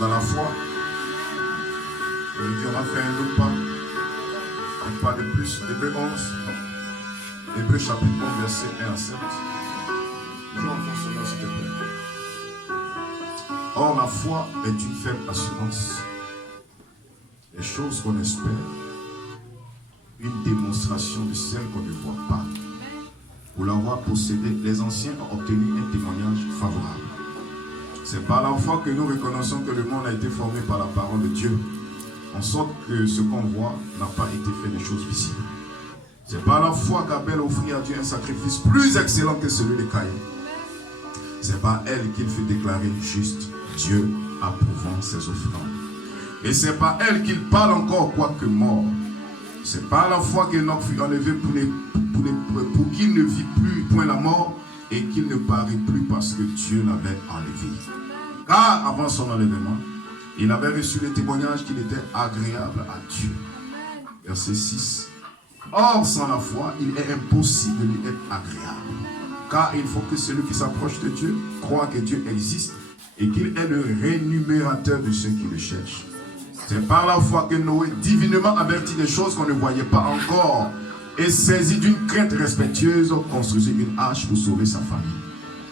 dans la foi. Aujourd'hui, on va faire un autre pas de plus. Hébreux 11, Hébreux chapitre 11, verset 1 à 7. Toujours en fonctionnement, s'il te plaît. Or, la foi est une faible assurance. Les choses qu'on espère, une démonstration de celles qu'on ne voit pas. Pour l'avoir possédé, les anciens ont obtenu un témoignage favorable. C'est par la foi que nous reconnaissons que le monde a été formé par la parole de Dieu, en sorte que ce qu'on voit n'a pas été fait de choses visibles. C'est par la foi qu'Abel offrit à Dieu un sacrifice plus excellent que celui de Caïn. C'est par elle qu'il fut déclaré juste, Dieu approuvant ses offrandes. Et c'est par elle qu'il parle encore quoique mort. C'est par la foi qu'Enoch fut enlevé pour qu'il ne vit plus point la mort et qu'il ne parut plus parce que Dieu l'avait enlevé. Car avant son enlèvement, il avait reçu le témoignage qu'il était agréable à Dieu. Verset 6. Or, sans la foi, il est impossible de lui être agréable. Car il faut que celui qui s'approche de Dieu croit que Dieu existe et qu'il est le rémunérateur de ceux qui le cherchent. C'est par la foi que Noé, divinement averti des choses qu'on ne voyait pas encore, et saisi d'une crainte respectueuse, construisit une arche pour sauver sa famille.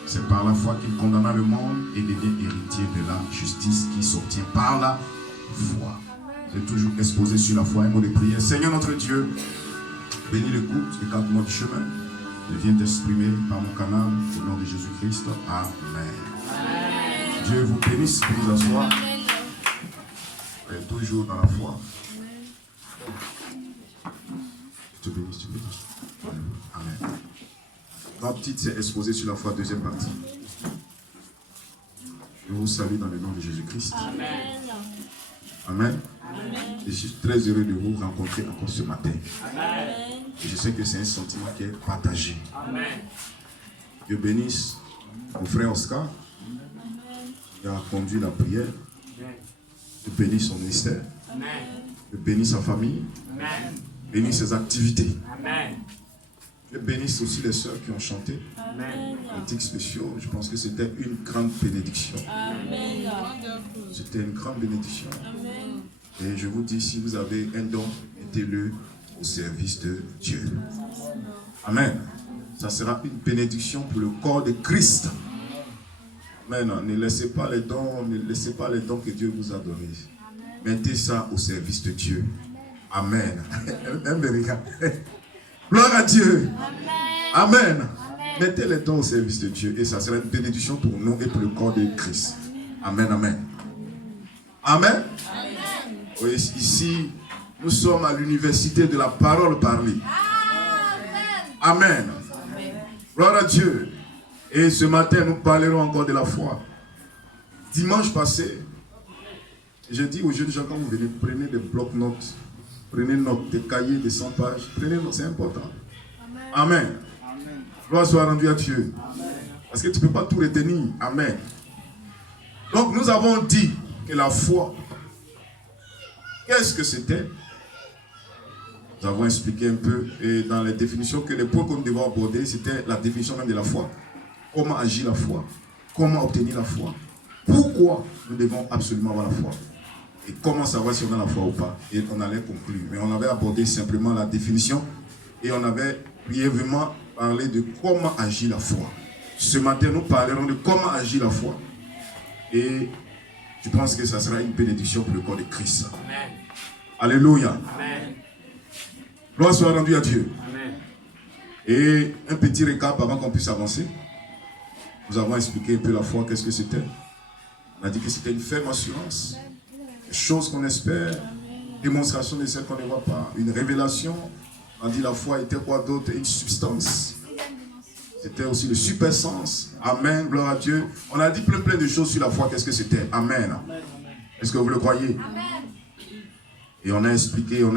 C'est par la foi qu'il condamna le monde et devient héritier de la justice qui s'obtient par la foi. J'ai toujours exposé sur la foi un mot de prière. Seigneur notre Dieu, bénis l'écoute et garde notre chemin. Je viens t'exprimer par mon canal au nom de Jésus-Christ. Amen. Dieu vous bénisse pour vous asseoir. Toujours dans la foi. Je te bénis, je te bénis. Amen. Ma petite s'est exposée sur la foi, deuxième partie. Je vous salue dans le nom de Jésus-Christ. Amen. Amen. Amen. Et je suis très heureux de vous rencontrer encore ce matin. Amen. Et je sais que c'est un sentiment qui est partagé. Amen. Dieu bénisse mon frère Oscar. Il a conduit la prière. Dieu bénisse son ministère. Amen. Dieu bénisse sa famille. Amen. Bénisse ses activités. Amen. Dieu bénisse aussi les sœurs qui ont chanté. Amen. Cantiques spéciaux. Je pense que c'était une grande bénédiction. Amen. C'était une grande bénédiction. Amen. Et je vous dis, si vous avez un don, mettez-le au service de Dieu. Amen. Ça sera une bénédiction pour le corps de Christ. Amen. Ne laissez pas les dons, que Dieu vous a donnés. Mettez ça au service de Dieu. Amen. Gloire à Dieu. Amen. Amen. Mettez les dons au service de Dieu et ça sera une bénédiction pour nous et pour le corps de Christ. Amen. Amen. Amen. Amen. Oui, ici, nous sommes à l'université de la parole parlée. Amen. Amen. Gloire à Dieu. Et ce matin, nous parlerons encore de la foi. Dimanche passé, j'ai dit aux jeunes gens, quand vous venez, prenez des blocs-notes, prenez note, des cahiers de 100 pages, prenez note, c'est important. Amen. Amen. Gloire soit rendue à Dieu. Amen. Parce que tu ne peux pas tout retenir. Amen. Donc nous avons dit que la foi, qu'est-ce que c'était? Nous avons expliqué un peu, et dans les définitions, que les points que nous devons aborder, c'était la définition même de la foi. Comment agir la foi? Comment obtenir la foi? Pourquoi nous devons absolument avoir la foi? Et comment savoir si on a la foi ou pas? Et on allait conclure. Mais on avait abordé simplement la définition et on avait brièvement parlé de comment agir la foi. Ce matin, nous parlerons de comment agir la foi. Et je pense que ça sera une bénédiction pour le corps de Christ. Amen. Alléluia. Amen. Gloire soit rendue à Dieu. Amen. Et un petit récap avant qu'on puisse avancer. Nous avons expliqué un peu la foi, qu'est-ce que c'était. On a dit que c'était une ferme assurance. Chose qu'on espère, démonstration de celle qu'on ne voit pas, une révélation. On a dit la foi était quoi d'autre? Une substance. C'était aussi le super sens. Amen, gloire à Dieu. On a dit plein de choses sur la foi, qu'est-ce que c'était? Amen. Est-ce que vous le croyez? Amen. Et on a expliqué, on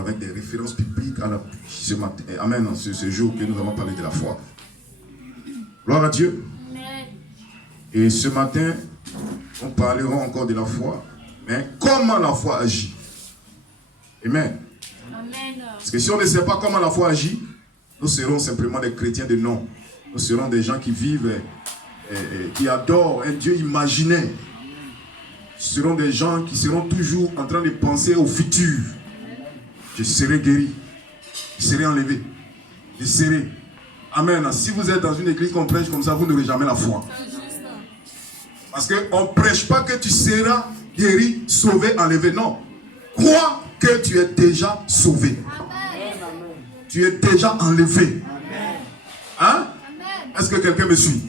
avait des références bibliques ce matin. Amen, ce jour que nous avons parlé de la foi. Gloire à Dieu. Amen. Et ce matin, nous parlerons encore de la foi. Mais comment la foi agit? Amen. Amen. Parce que si on ne sait pas comment la foi agit, nous serons simplement des chrétiens de nom. Nous serons des gens qui vivent, qui adorent un Dieu imaginaire. Ce seront des gens qui seront toujours en train de penser au futur. Je serai guéri. Je serai enlevé. Je serai. Amen. Si vous êtes dans une église qu'on prêche comme ça, vous n'aurez jamais la foi. Parce qu'on ne prêche pas que tu seras guéri, sauvé, enlevé. Non. Crois que tu es déjà sauvé. Tu es déjà enlevé. Hein? Est-ce que quelqu'un me suit?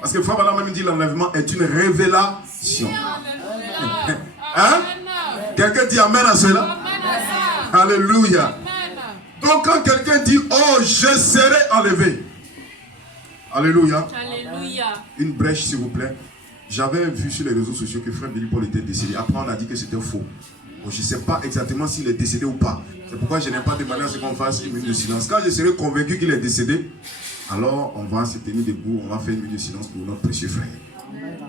Parce que Frère Balaam même dit l'enlèvement est une révélation. Hein? Quelqu'un dit amen à cela? Alléluia. Donc quand quelqu'un dit oh je serai enlevé. Alléluia. Une brèche s'il vous plaît. J'avais vu sur les réseaux sociaux que Frère Billy Paul était décédé. Après on a dit que c'était faux. Bon, je ne sais pas exactement s'il est décédé ou pas. C'est pourquoi je n'ai pas demandé à ce qu'on fasse une minute de silence. Quand je serai convaincu qu'il est décédé, alors on va se tenir debout, on va faire une minute de silence pour notre précieux frère.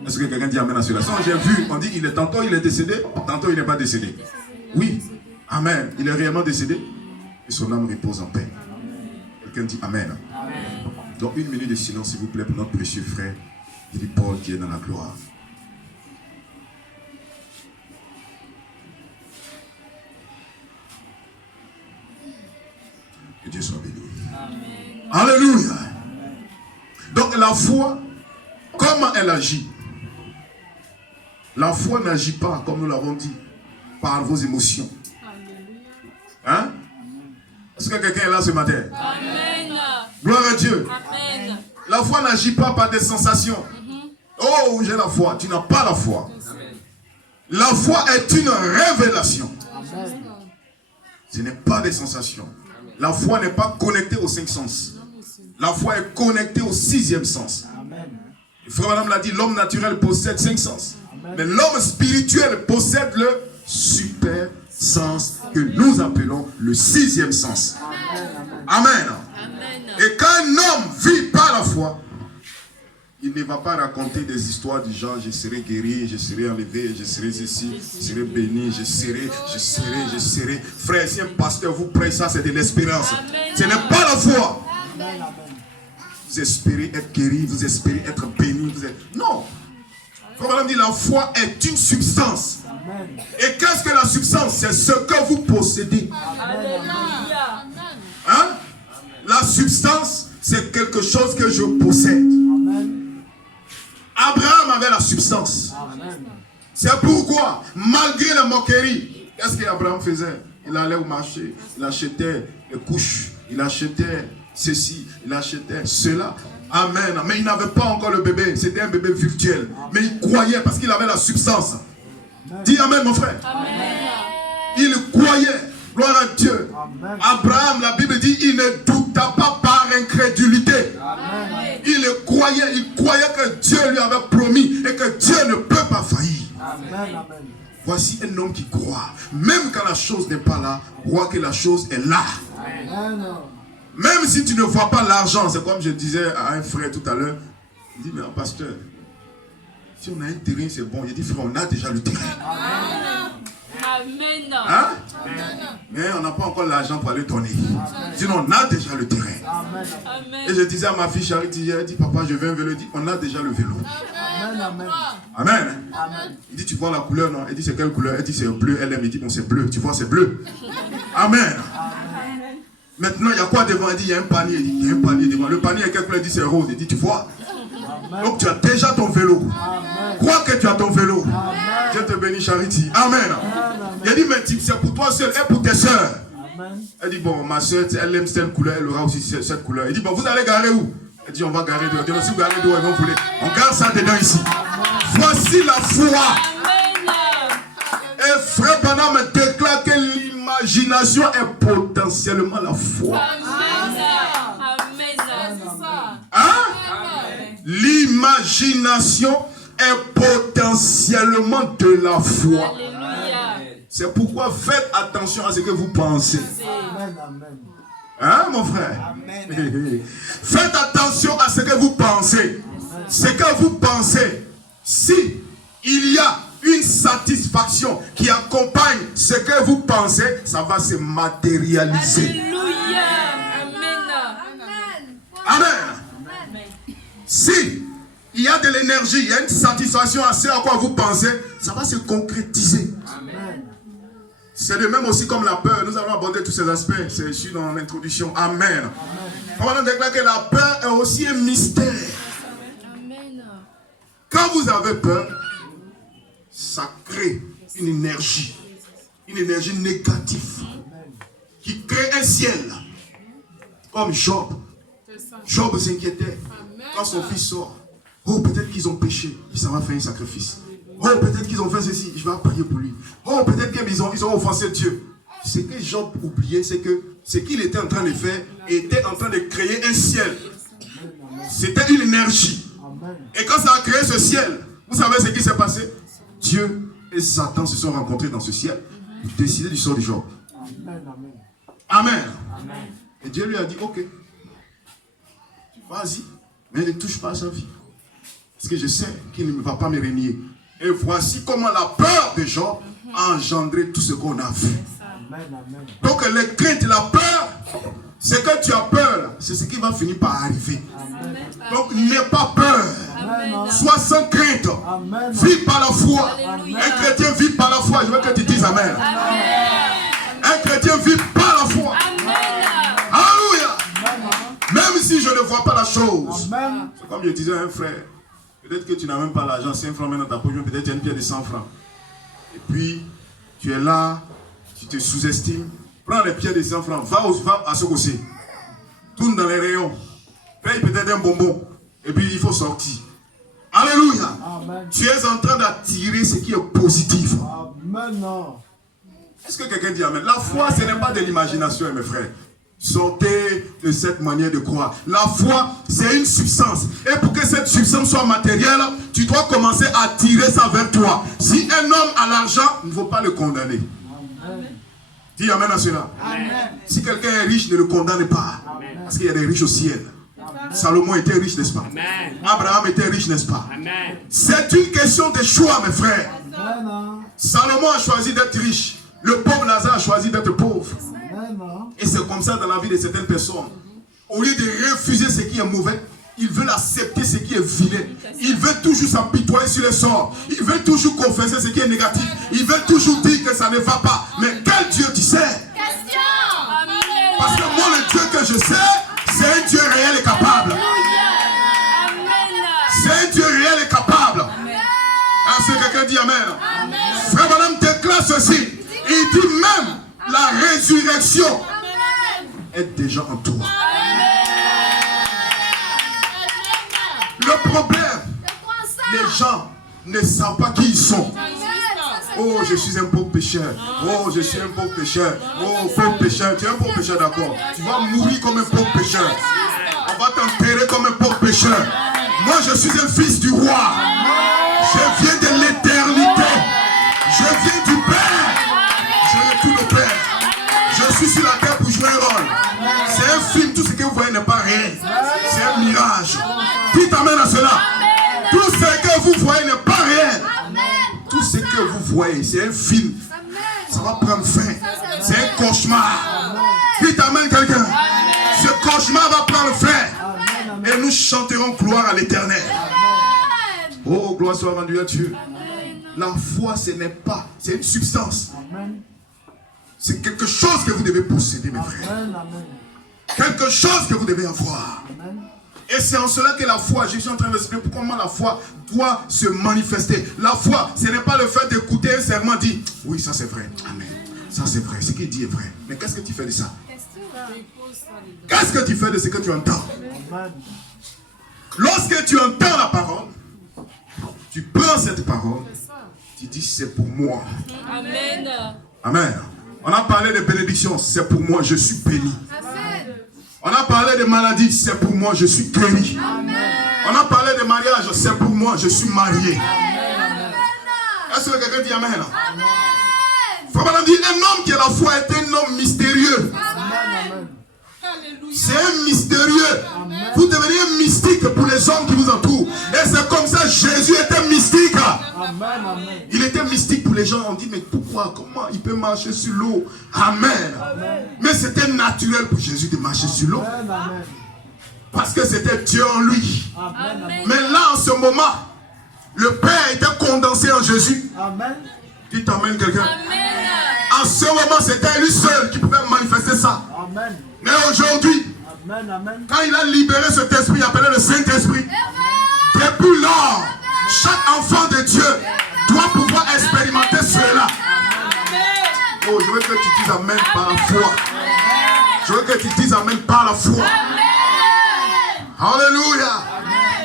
Est-ce que quelqu'un dit amen à cela? J'ai vu, on dit tantôt il est décédé, tantôt il n'est pas décédé. Oui, amen. Il est réellement décédé et son âme repose en paix. Quelqu'un dit amen. Donc une minute de silence s'il vous plaît pour notre précieux frère Billy Paul qui est dans la gloire. Que Dieu soit béni. Alléluia. Donc la foi, comment elle agit? La foi n'agit pas, comme nous l'avons dit, par vos émotions. Hein? Est-ce que quelqu'un est là ce matin? Amen. Gloire à Dieu. Amen. La foi n'agit pas par des sensations. Oh, j'ai la foi. Tu n'as pas la foi. Amen. La foi est une révélation. Amen. Ce n'est pas des sensations. La foi n'est pas connectée aux 5 sens. La foi est connectée au 6e sens. Amen. Frère Madame l'a dit, l'homme naturel possède 5 sens. Amen. Mais l'homme spirituel possède le super sens que nous appelons le 6e sens. Amen. Amen. Amen. Et quand un homme vit par la foi, il ne va pas raconter des histoires du genre je serai guéri, je serai enlevé, je serai ici, je serai béni, je serai. Frère, si un pasteur vous prêche ça, c'est de l'espérance. Ce n'est pas la foi. Amen. Vous espérez être guéri, vous espérez être béni. Non. Comme on dit, la foi est une substance. Amen. Et qu'est-ce que la substance? C'est ce que vous possédez. Alléluia. Hein? La substance, c'est quelque chose que je possède. Amen. Abraham avait la substance. C'est pourquoi, malgré la moquerie, qu'est-ce qu'Abraham faisait? Il allait au marché, il achetait les couches, il achetait ceci, il achetait cela. Amen. Mais il n'avait pas encore le bébé, c'était un bébé virtuel. Mais il croyait parce qu'il avait la substance. Dis amen mon frère. Amen. Il croyait. Gloire à Dieu. Amen. Abraham, la Bible dit, il ne douta pas par incrédulité. Amen. Il croyait que Dieu lui avait promis et que Dieu ne peut pas faillir. Amen. Voici un homme qui croit. Même quand la chose n'est pas là, croit que la chose est là. Amen. Même si tu ne vois pas l'argent, c'est comme je disais à un frère tout à l'heure. Il dit, mais pasteur, si on a un terrain, c'est bon. Il dit, frère, on a déjà le terrain. Amen. Amen. Hein? Amen. Mais on n'a pas encore l'argent pour aller donner. Sinon, on a déjà le terrain. Amen. Et je disais à ma fille Charity hier, elle dit, papa, je veux un vélo. Elle dit, on a déjà le vélo. Amen. Amen. Amen. Amen. Il dit, tu vois la couleur, non? Elle dit, c'est quelle couleur? Elle dit, c'est bleu. Elle aime. Il dit, bon, c'est bleu. Tu vois, c'est bleu. Amen. Amen. Maintenant, il y a quoi devant? Elle dit, il y a un panier. Il y a un panier devant. Le panier est quelle couleur? Elle dit, c'est rose. Elle dit, tu vois? Amen. Donc, tu as déjà ton vélo. Amen. Crois que tu as ton vélo. Amen. Dieu te bénit, Charity. Amen. Amen. Il a dit, mais c'est pour toi seul et pour tes soeurs. Amen. Elle dit, bon, ma soeur, elle aime cette couleur, elle aura aussi cette couleur. Il dit, bon, vous allez garer où? Elle dit, on va garer dehors. Si vous garez dehors, ils vont voler. On garde ça dedans ici. Amen. Voici la foi. Amen. Et Frère Branham déclare que l'imagination est potentiellement la foi. Amen. Hein? L'imagination est potentiellement de la foi. C'est pourquoi faites attention à ce que vous pensez. Amen. Hein, mon frère? Amen. Faites attention à ce que vous pensez. Amen. Ce que vous pensez, si il y a une satisfaction qui accompagne ce que vous pensez, ça va se matérialiser. Alléluia. Amen. Amen. Si il y a de l'énergie, il y a une satisfaction à ce à quoi vous pensez, ça va se concrétiser. C'est de même aussi comme la peur. Nous allons aborder tous ces aspects. C'est ici dans l'introduction. Amen. On va déclarer que la peur est aussi un mystère. Amen. Quand vous avez peur, ça crée une énergie négative qui crée un ciel. Comme Job. Job s'inquiétait quand son fils sort. Oh, peut-être qu'ils ont péché, ça va faire un sacrifice. Oh, peut-être qu'ils ont fait ceci, je vais prier pour lui. Oh, peut-être qu'ils ont offensé Dieu. Ce que Job oubliait, c'est que ce qu'il était en train de faire était en train de créer un ciel. C'était une énergie. Et quand ça a créé ce ciel, vous savez ce qui s'est passé? Dieu et Satan se sont rencontrés dans ce ciel pour décider du sort de Job. Amen. Et Dieu lui a dit, ok, vas-y, mais ne touche pas à sa vie. Parce que je sais qu'il ne va pas me régner. Et voici comment la peur de Job a engendré tout ce qu'on a vu. Donc les craintes, la peur, c'est que tu as peur, c'est ce qui va finir par arriver. Donc n'aie pas peur. Sois sans crainte. Vis par la foi. Un chrétien vit par la foi. Je veux que tu dises Amen. Un chrétien vit par la foi. Alléluia. Même si je ne vois pas la chose. C'est comme je disais à un frère. Peut-être que tu n'as même pas l'argent, 5 francs maintenant dans ta poche, peut-être tu as une pièce de 100 francs. Et puis, tu es là, tu te sous-estimes. Prends les pièces de 100 francs, va à ce côté. Tourne dans les rayons. Paye peut-être un bonbon. Et puis, il faut sortir. Alléluia. Amen. Tu es en train d'attirer ce qui est positif. Amen. Est-ce que quelqu'un dit Amen? La foi, ce n'est pas de l'imagination, mes frères. Sortez de cette manière de croire. La foi, c'est une substance. Et pour que cette substance soit matérielle, tu dois commencer à tirer ça vers toi. Si un homme a l'argent, il ne faut pas le condamner. Amen. Dis Amen à cela. Amen. Si quelqu'un est riche, ne le condamne pas. Amen. Parce qu'il y a des riches au ciel. Amen. Salomon était riche, n'est-ce pas? Amen. Abraham était riche, n'est-ce pas? C'est une question de choix, mes frères. Amen. Salomon a choisi d'être riche. Le pauvre Lazare a choisi d'être pauvre. Et c'est comme ça dans la vie de certaines personnes. Au lieu de refuser ce qui est mauvais, ils veulent accepter ce qui est vilain. Ils veulent toujours s'apitoyer sur les sorts. Ils veulent toujours confesser ce qui est négatif. Ils veulent toujours dire que ça ne va pas. Mais quel Dieu tu sais? Parce que moi, le Dieu que je sais, c'est un Dieu réel et capable. C'est un Dieu réel et capable. Est-ce que quelqu'un dit Amen? Frère Madame déclare ceci. Il dit même la résurrection est déjà en toi. Le problème, les gens ne savent pas qui ils sont. Oh, je suis un pauvre pécheur. Oh, je suis un pauvre pécheur. Oh, pauvre pécheur. Tu es un pauvre pécheur, d'accord. Tu vas mourir comme un pauvre pécheur. On va t'enterrer comme un pauvre pécheur. Moi, je suis un fils du roi. Je viens de l'éternité. Je viens du Père. Je retourne au Père. Je suis sur la terre pour jouer un rôle. C'est un film. Tout ce que vous voyez n'est pas réel. C'est un mirage. Dites Amen à cela. Tout ce que vous voyez n'est pas réel. Tout ce que vous voyez, c'est un film. Ça va prendre fin. C'est un cauchemar. Dites Amen quelqu'un. Ce cauchemar va prendre fin. Et nous chanterons gloire à l'Éternel. Oh, gloire soit rendue à Dieu. La foi, ce n'est pas, c'est une substance. C'est quelque chose que vous devez posséder, mes frères. Quelque chose que vous devez avoir. Et c'est en cela que la foi, je suis en train d'expliquer comment la foi doit se manifester. La foi, ce n'est pas le fait d'écouter un serment dit, oui, ça c'est vrai. Amen. Ça c'est vrai. Ce qu'il dit est vrai. Mais qu'est-ce que tu fais de ça? Qu'est-ce que tu fais de ce que tu entends? Lorsque tu entends la parole, tu prends cette parole, tu dis c'est pour moi. Amen. Amen. On a parlé de bénédiction, c'est pour moi, je suis béni. Amen. On a parlé de maladie, c'est pour moi, je suis guéri. Amen. On a parlé de mariage, c'est pour moi, je suis marié. Est-ce que quelqu'un dit Amen? Amen. Frère, dit un homme qui a la foi est un homme mystérieux. Amen. C'est un mystérieux. Amen. Vous devenez un mystique pour les hommes qui vous entourent. Et c'est comme ça Jésus était mystique. Amen. Amen. Il était mystique pour les gens. On dit mais pourquoi? Comment il peut marcher sur l'eau? Amen. Amen. Mais c'était naturel pour Jésus de marcher sur l'eau. Parce que c'était Dieu en lui. Amen. Mais là, en ce moment, le Père était condensé en Jésus. Amen. Qui t'emmène quelqu'un? Amen. En ce moment, c'était lui seul qui pouvait manifester ça. Amen. Mais aujourd'hui, Amen. Amen. quand il a libéré cet esprit, appelé le Saint-Esprit, depuis lors, chaque enfant de Dieu doit pouvoir expérimenter cela. Oh, je veux que tu dises Amen par la foi. Je veux que tu dises Amen par la foi. Alléluia.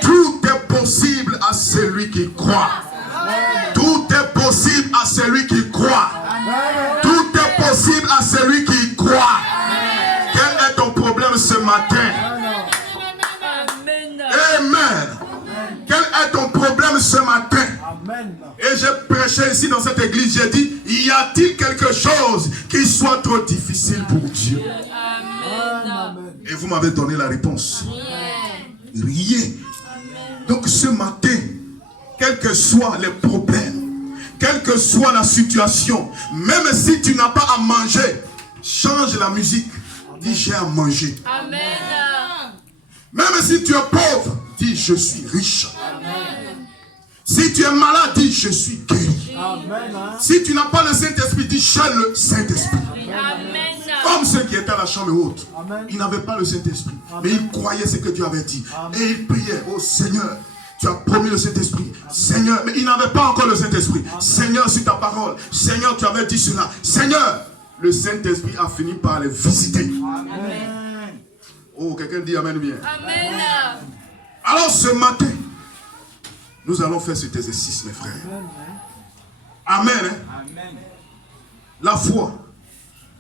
Tout est possible à celui qui croit. Tout est possible à celui qui croit. Tout est possible à celui qui croit. Quel est ton problème ce matin? Amen. Quel est ton problème ce matin? Amen. Et j'ai prêché ici dans cette église, j'ai dit, y a-t-il quelque chose qui soit trop difficile pour Dieu? Amen. Et vous m'avez donné la réponse. Rien. Donc ce matin, quels que soient les problèmes, quelle que soit la situation, même si tu n'as pas à manger, change la musique. Dis j'ai à manger. Amen. Même si tu es pauvre, dis je suis riche. Si tu es malade, dis je suis guéri. Amen. Si tu n'as pas le Saint-Esprit, dis j'ai le Saint-Esprit. Amen. Comme ceux qui étaient à la chambre haute, Amen. ils n'avaient pas le Saint-Esprit, mais ils croyaient ce que Dieu avait dit. Amen. Et ils priaient, oh Seigneur, tu as promis le Saint-Esprit. Seigneur, mais ils n'avaient pas encore le Saint-Esprit. Seigneur, sur ta parole, Seigneur, tu avais dit cela. Seigneur, le Saint-Esprit a fini par les visiter. Amen. Oh, quelqu'un dit Amen bien. Amen. Alors ce matin, nous allons faire cet exercice, mes frères. Amen. Hein? Amen. La foi,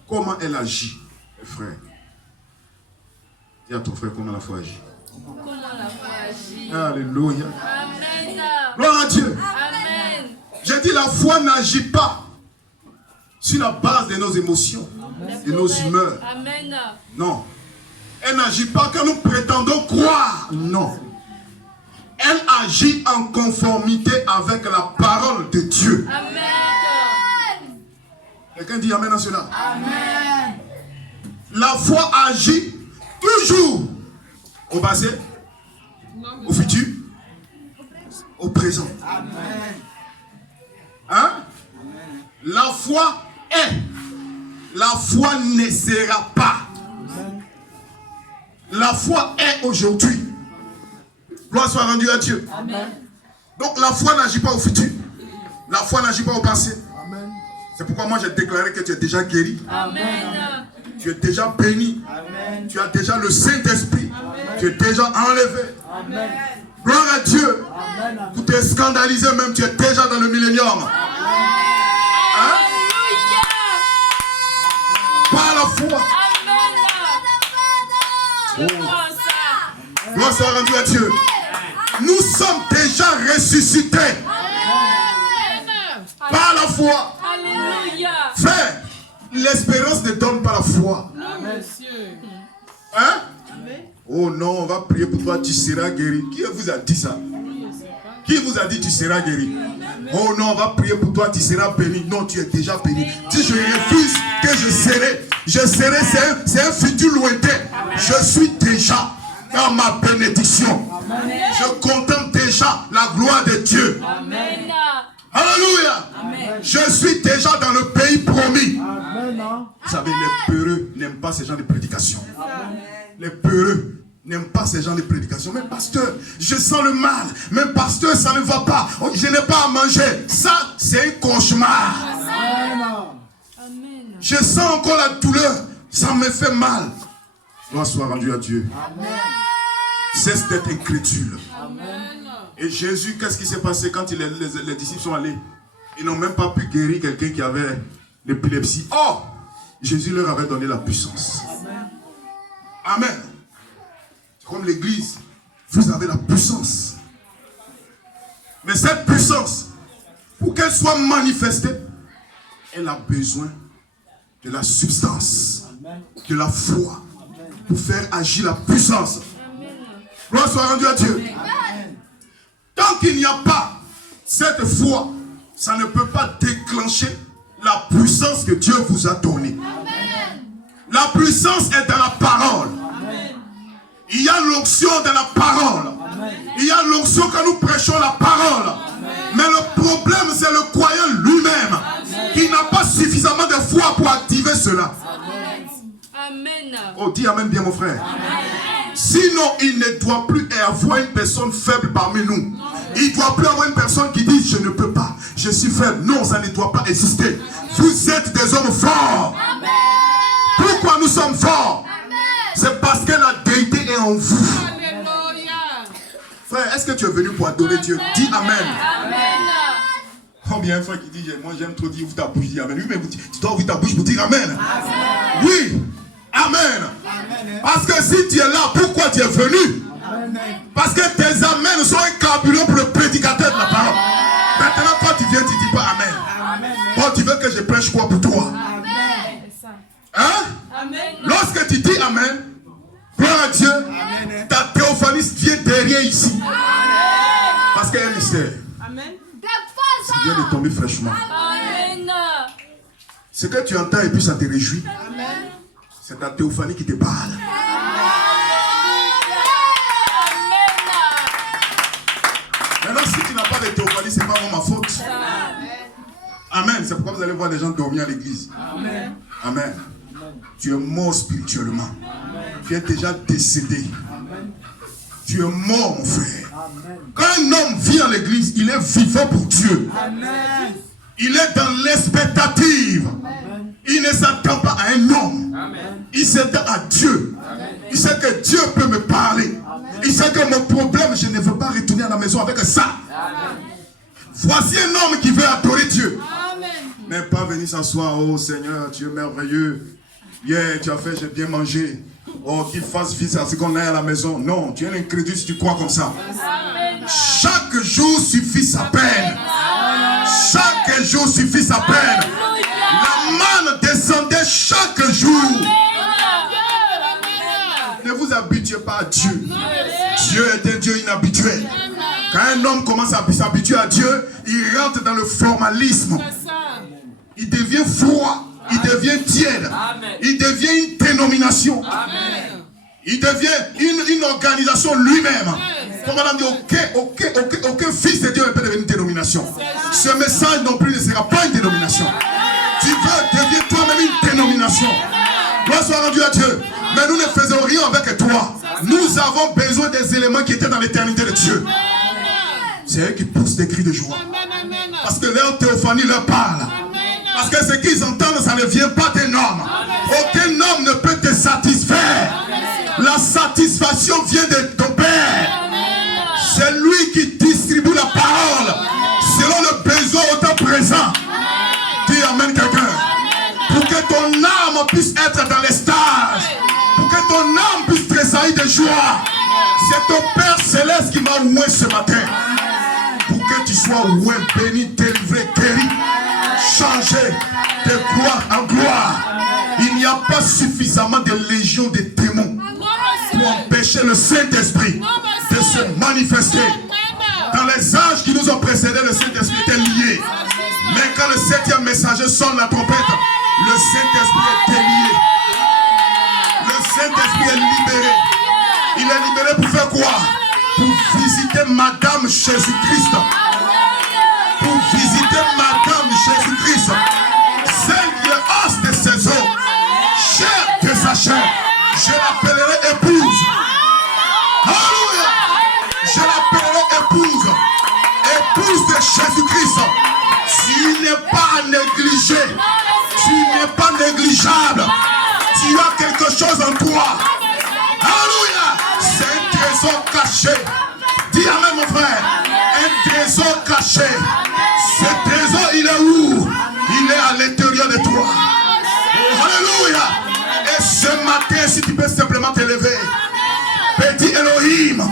comment elle agit, mes frères? Dis à ton frère comment la foi agit. Comment la foi agit? Alléluia. Amen. Gloire à Dieu. Amen. J'ai dit la foi n'agit pas sur la base de nos émotions, de nos humeurs. Amen. Non. Elle n'agit pas quand nous prétendons croire. Non. Elle agit en conformité avec la parole de Dieu. Amen. Quelqu'un dit Amen à cela. Amen. La foi agit toujours au passé, au futur, au présent. Amen. Hein? La foi est. La foi ne sera pas. La foi est aujourd'hui. Gloire soit rendue à Dieu. Amen. Donc la foi n'agit pas au futur. La foi n'agit pas au passé. Amen. C'est pourquoi moi j'ai déclaré que tu es déjà guéri. Amen. Tu es déjà béni. Amen. Tu as déjà le Saint-Esprit. Tu es déjà enlevé. Amen. Gloire à Dieu. Amen. Pour te scandaliser même, tu es déjà dans le millénium. Hein? Par la foi. Gloire soit rendue à Dieu. Nous sommes déjà ressuscités par la foi. Alléluia. Frère, l'espérance ne donne pas la foi. Amen. Hein? Oh non, on va prier pour toi, tu seras guéri. Qui vous a dit ça? Qui vous a dit tu seras guéri? Oh non, on va prier pour toi, tu seras béni. Non, tu es déjà béni. Si je refuse que je serai, c'est un futur lointain. Je suis déjà dans ma bénédiction. Je contemple déjà la gloire de Dieu. Amen. Alléluia. Je suis déjà dans le pays promis. Amen. Vous savez, les peureux n'aiment pas ce genre de prédication. Les peureux n'aiment pas ce genre de prédication. Mais pasteur, je sens le mal. Mais pasteur, ça ne va pas. Je n'ai pas à manger. Ça, c'est un cauchemar. Amen. Je sens encore la douleur. Ça me fait mal. Gloire soit rendue à Dieu. Cesse d'être incrédule. Et Jésus, qu'est-ce qui s'est passé quand les disciples sont allés? Ils n'ont même pas pu guérir quelqu'un qui avait l'épilepsie. Oh! Jésus leur avait donné la puissance. Amen. C'est comme l'église. Vous avez la puissance. Mais cette puissance, pour qu'elle soit manifestée, elle a besoin de la substance, de la foi, pour faire agir la puissance. Gloire soit rendue à Dieu. Tant qu'il n'y a pas cette foi, ça ne peut pas déclencher la puissance que Dieu vous a donnée. La puissance est dans la parole. Il y a l'onction dans la parole. Il y a l'onction quand nous prêchons la parole. Mais le problème, c'est le croyant lui-même qui n'a pas suffisamment de foi pour activer cela. Amen. Oh, dis Amen bien mon frère. Sinon, il ne doit plus avoir une personne faible parmi nous. Il ne doit plus avoir une personne qui dit « Je ne peux pas, je suis faible ». Non, ça ne doit pas exister. Vous êtes des hommes forts. Pourquoi nous sommes forts? C'est parce que la déité est en vous. Frère, est-ce que tu es venu pour adorer Dieu? Dis Amen. Combien un frère qui dit « Moi j'aime trop dire ouvre ta bouche, dis Amen ». Oui, mais tu dois ouvrir ta bouche pour dire Amen. Oui, Amen. Parce que si tu es là, pourquoi tu es venu? Parce que tes amens sont un carburant pour le prédicateur de la parole. Maintenant, quand tu viens, tu ne dis pas Amen. Toi, tu veux que je prêche quoi pour toi? Hein? Lorsque tu dis Amen, gloire à Dieu, ta théophanie vient derrière ici. Parce qu'il y a un mystère. Ça vient de tomber fraîchement. Ce que tu entends et puis ça te réjouit, c'est ta théophanie qui te parle. Maintenant, si tu n'as pas de théophanie, ce n'est pas vraiment ma faute. Amen. C'est pourquoi vous allez voir les gens dormir à l'église. Amen. Amen. Tu es mort spirituellement. Tu es déjà décédé. Tu es mort, mon frère. Quand un homme vit à l'église, il est vivant pour Dieu. Il est dans l'expectative. Il ne s'attend pas à un homme. Il s'attend à Dieu. Il sait que Dieu peut me parler. Il sait que mon problème, je ne veux pas retourner à la maison avec ça. Voici un homme qui veut adorer Dieu. Mais pas venir s'asseoir. Oh Seigneur, tu es merveilleux. Hier, tu as fait, j'ai bien mangé. Oh, qu'il fasse vite à ce qu'on aille à la maison. Non, tu es un incrédule si tu crois comme ça. Chaque jour suffit sa peine. Chaque jour suffit sa peine. La manne descendait chaque jour. Ne vous habituez pas à Dieu. Dieu est un Dieu inhabituel. Quand un homme commence à s'habituer à Dieu, il rentre dans le formalisme. Il devient froid. Il devient tiède. Il devient une dénomination. Il devient une organisation lui-même. Comme madame dit, aucun fils de Dieu ne peut devenir une dénomination. Ce message non plus ne sera pas une dénomination. Tu veux devenir toi-même une dénomination. Gloire soit rendue à Dieu. Mais nous ne faisons rien avec toi. Nous avons besoin des éléments qui étaient dans l'éternité de Dieu. C'est eux qui poussent des cris de joie. Parce que leur théophanie leur parle. Parce que ce qu'ils entendent, ça ne vient pas d'un homme. Aucun homme ne peut te satisfaire. La satisfaction vient de ton Père. C'est lui qui distribue la parole selon le besoin au temps présent. Dis Amen quelqu'un. Pour que ton âme puisse être dans l'extase. Pour que ton âme puisse tressaillir de joie. C'est ton Père Céleste qui m'a oué ce matin. Pour que tu sois oué, béni, délivré, guéri. Changer de gloire en gloire. Il n'y a pas suffisamment de légions de démons pour empêcher le Saint-Esprit de se manifester. Dans les âges qui nous ont précédés, le Saint-Esprit était lié. Mais quand le 7e messager sonne la trompette, le Saint-Esprit est délié. Le Saint-Esprit est libéré. Il est libéré pour faire quoi? Pour visiter Madame Jésus-Christ. Pour visiter Madame Jésus-Christ, celle qui est os de ses os, chair de sa chair. Je l'appellerai épouse. Alléluia. Je l'appellerai épouse. Épouse de Jésus-Christ. Tu n'es pas négligé. Tu n'es pas négligeable. Tu as quelque chose en toi. Alléluia. C'est un trésor caché. Dis Amen mon frère. Un trésor caché. Ce trésor, il est où? Il est à l'intérieur de toi. Oh, alléluia. Et ce matin, si tu peux simplement te lever, petit Elohim,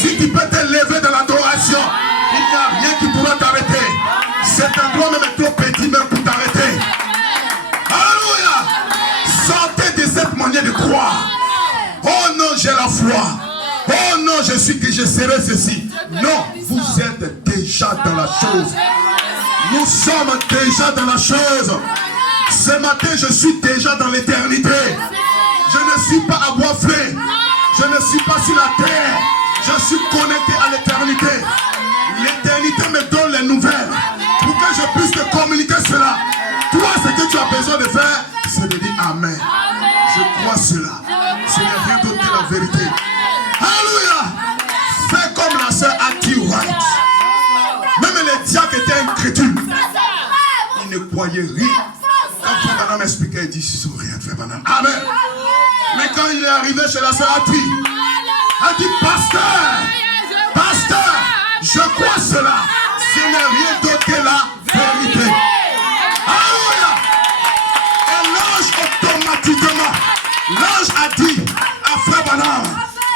si tu peux te lever dans l'adoration, il n'y a rien qui pourra t'arrêter. Cet endroit même est trop petit même pour t'arrêter. Alléluia. Sortez de cette manière de croire. Oh non, j'ai la foi. Oh non, je serai ceci. Non, vous êtes déjà dans la chose. Nous sommes déjà dans la chose. Ce matin, je suis déjà dans l'éternité. Je ne suis pas aboiffé. Je ne suis pas sur la terre. Je suis connecté à l'éternité. L'éternité me donne les nouvelles pour que je puisse te communiquer cela. Toi, ce que tu as besoin de faire, c'est de dire Amen. Je crois cela. Ce n'est rien d'autre que la vérité. Alléluia. Fais comme la sœur Hattie White. Même les diacres étaient incrédules. Ils ne croyaient rien. Quand Frère Branham expliquait, il dit, ils sont rien de Frère Branham. Amen. Mais quand il est arrivé chez la sœur Hattie, elle dit, pasteur, je crois cela. Ce n'est rien d'autre que la vérité. Alléluia. Et l'ange automatiquement, l'ange a dit à Frère Branham,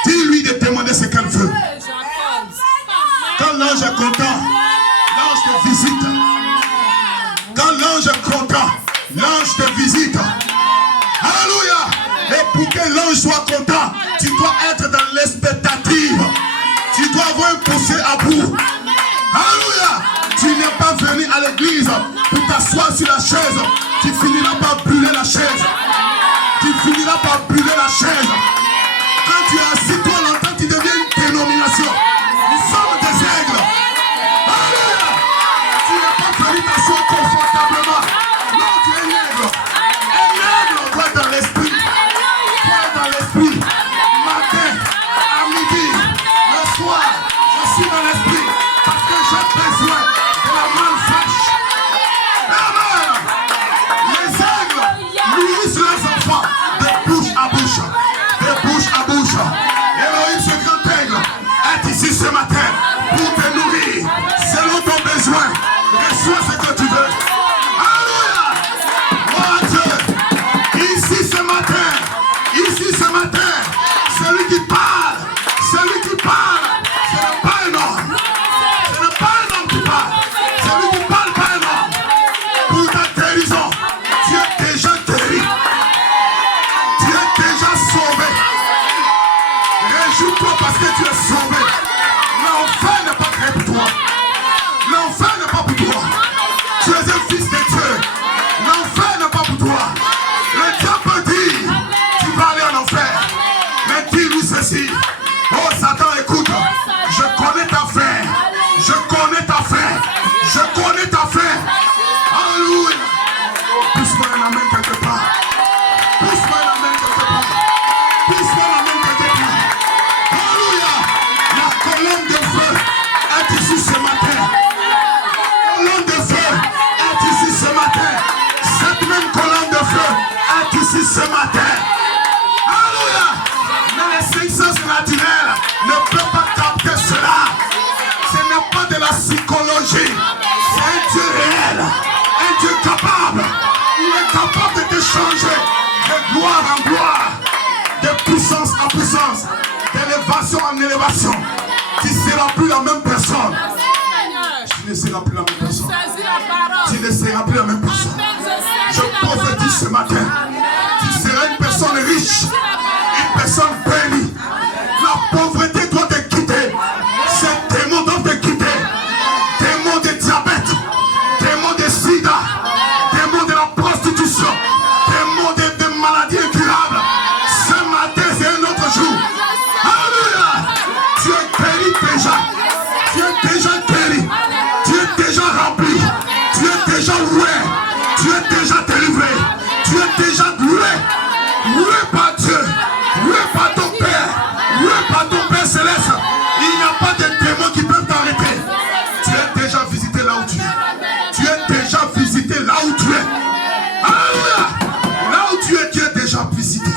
dis-lui de demander ce qu'elle veut. Quand l'ange est content, l'ange te visite. Quand l'ange est content, l'ange te visite. Alléluia. Et pour que l'ange soit content, tu dois être dans l'expectative. Tu dois avoir un poussé à bout. Alléluia. Tu n'es pas venu à l'église pour t'asseoir sur la chaise. Tu finiras par brûler la chaise. Tu finiras par brûler la chaise. Quand tu es assis trop longtemps, tu deviens une dénomination. Nous sommes des aigles. Alléluia. Tu n'es pas venu t'asseoir confortablement. Non, tu es un aigle. Un aigle doit être dans l'esprit. Doit être dans l'esprit. Matin, à midi, le soir, je suis dans l'esprit. Parce que j'ai besoin de la main fraîche. Amen. Les aigles nourrissent leurs enfants de bouche à bouche. De bouche à bouche. Elohim, ce grand aigle, est ici ce matin pour te nourrir selon ton besoin. Reçois ce que tu veux. Alléluia. Oh Dieu. Ici ce matin, celui qui parle, ce n'est pas un homme. Ce n'est pas un homme qui parle. Celui qui parle, pas un homme. Pour ta guérison, tu es déjà guéri. Tu es déjà sauvé. Réjouis-toi parce que tu es sauvé. L'enfer n'est pas créé pour toi. L'enfer n'est pas pour toi. Tu es un fils de Dieu. L'enfer n'est pas pour toi. Le diable dit, tu vas aller en enfer. Mais dis-lui ceci. Oh Satan, écoute. Je connais ta fin. Je connais ta fin. Je connais ta fin. Alléluia. Pousse-moi un amen quelque part. Pousse-moi un amen quelque part. Pousse-moi un amen quelque part. Alléluia. La colonne de feu est ici ce matin. La colonne de feu est ici ce matin. Cette même colonne de feu est ici ce matin. Alléluia. Mais les 5 sens naturels ne peuvent pas capter cela. Ce n'est pas de la psychologie. C'est un Dieu réel. Un Dieu capable. Il est capable de te changer de gloire en gloire, de puissance en puissance, d'élévation en élévation. Tu ne seras plus la même personne. Tu ne seras plus la même personne. Tu ne seras plus la même personne. Je prophétise ce matin. Tu seras une personne riche, une personne bénie. La pauvreté doit te quitter. Ces démons doivent te quitter. Démons de diabète, démons de sida, démons de la prostitution, démons de maladies incurables. Ce matin, c'est un autre jour. Alléluia. Tu es guéri déjà. Tu es déjà guéri. Tu es déjà rempli. Tu es déjà loué. Tu es déjà délivré. Tu es déjà loué. Loué par Dieu. Loué par ton Père. Loué par ton Père céleste. Il n'y a pas de démons qui peuvent t'arrêter. Tu es déjà visité là où tu es. Tu es déjà visité là où tu es. Alléluia. Là où tu es déjà visité.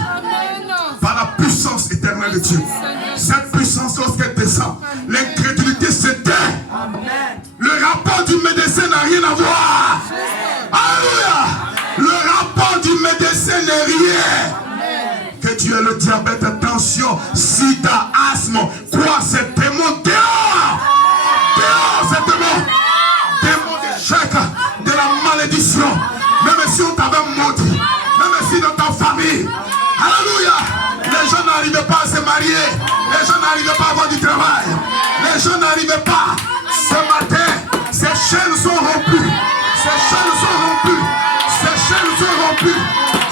Par la puissance éternelle de Dieu. Cette puissance, lorsqu'elle descend, l'incrédulité s'éteint. Le rapport du médecin n'a rien à voir. Alléluia. Le rapport du médecin n'est rien. Que tu aies le diabète, tension, sida, asthme, quoi, c'est démon dehors. Dehors, c'est démon. Démon d'échec, de la malédiction. Même si on t'avait maudit, même si dans ta famille, alléluia, les gens n'arrivaient pas à se marier, les gens n'arrivaient pas à avoir du travail, les gens n'arrivaient pas. Ce matin, ces chaînes sont rompues. Ces chaînes sont rompues. Ces chaînes sont rompues.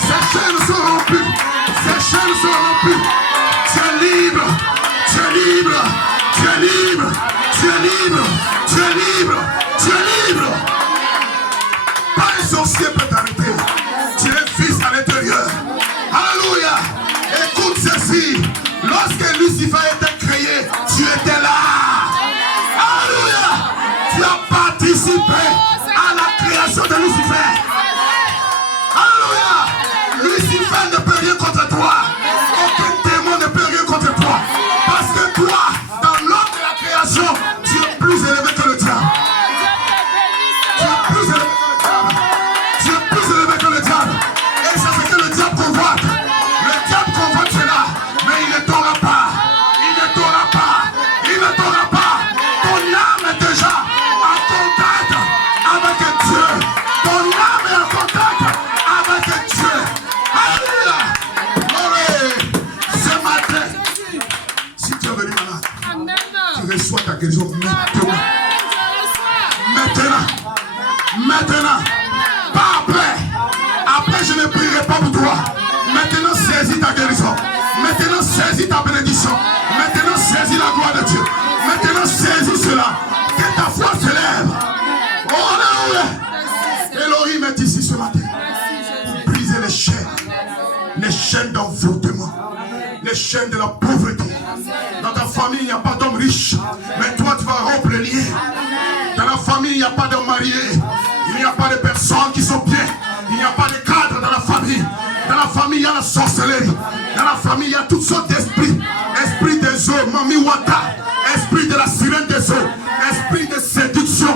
Ces chaînes sont rompues. Ces chaînes participé à la création de Lucifer. Alléluia. Lucifer ne peut rien contre toi. Aucun démon ne peut rien contre toi. Parce que toi, dans l'ordre de la création, tu es plus élevé que le diable. Tu es plus élevé que le diable. Tu es plus élevé que le diable. Et c'est ce que le diable convoite. Le diable convoite cela. Mais il ne t'aura pas. Il ne t'aura pas. Il ne t'aura pas. Ton âme est déjà en contact avec Dieu. Ton âme est en contact avec Dieu. Alléluia. Gloire. Ce matin, si tu es venu malade, tu reçois ta guérison maintenant. Maintenant. Pas après. Après, je ne prierai pas pour toi. Maintenant, saisis ta guérison. Maintenant, saisis ta bénédiction. Maintenant, saisis la gloire de Dieu. Maintenant, saisis cela. Que ta foi se lève. Oh, alléluia. Elohim est ici ce matin. Brisez les chaînes d'envoûtement, les chaînes de la pauvreté. Dans ta famille, il n'y a pas d'homme riche. Mais toi, tu vas rompre les liens. Dans la famille, il n'y a pas d'hommes mariés. Il n'y a pas de personnes qui sont bien. Il n'y a pas de cadre dans la famille. Dans la famille, il y a la sorcellerie. Dans la famille, il y a toutes sortes d'esprits. Esprit des eaux, Mami Wata. Esprit de la sirène des eaux. Esprit de séduction.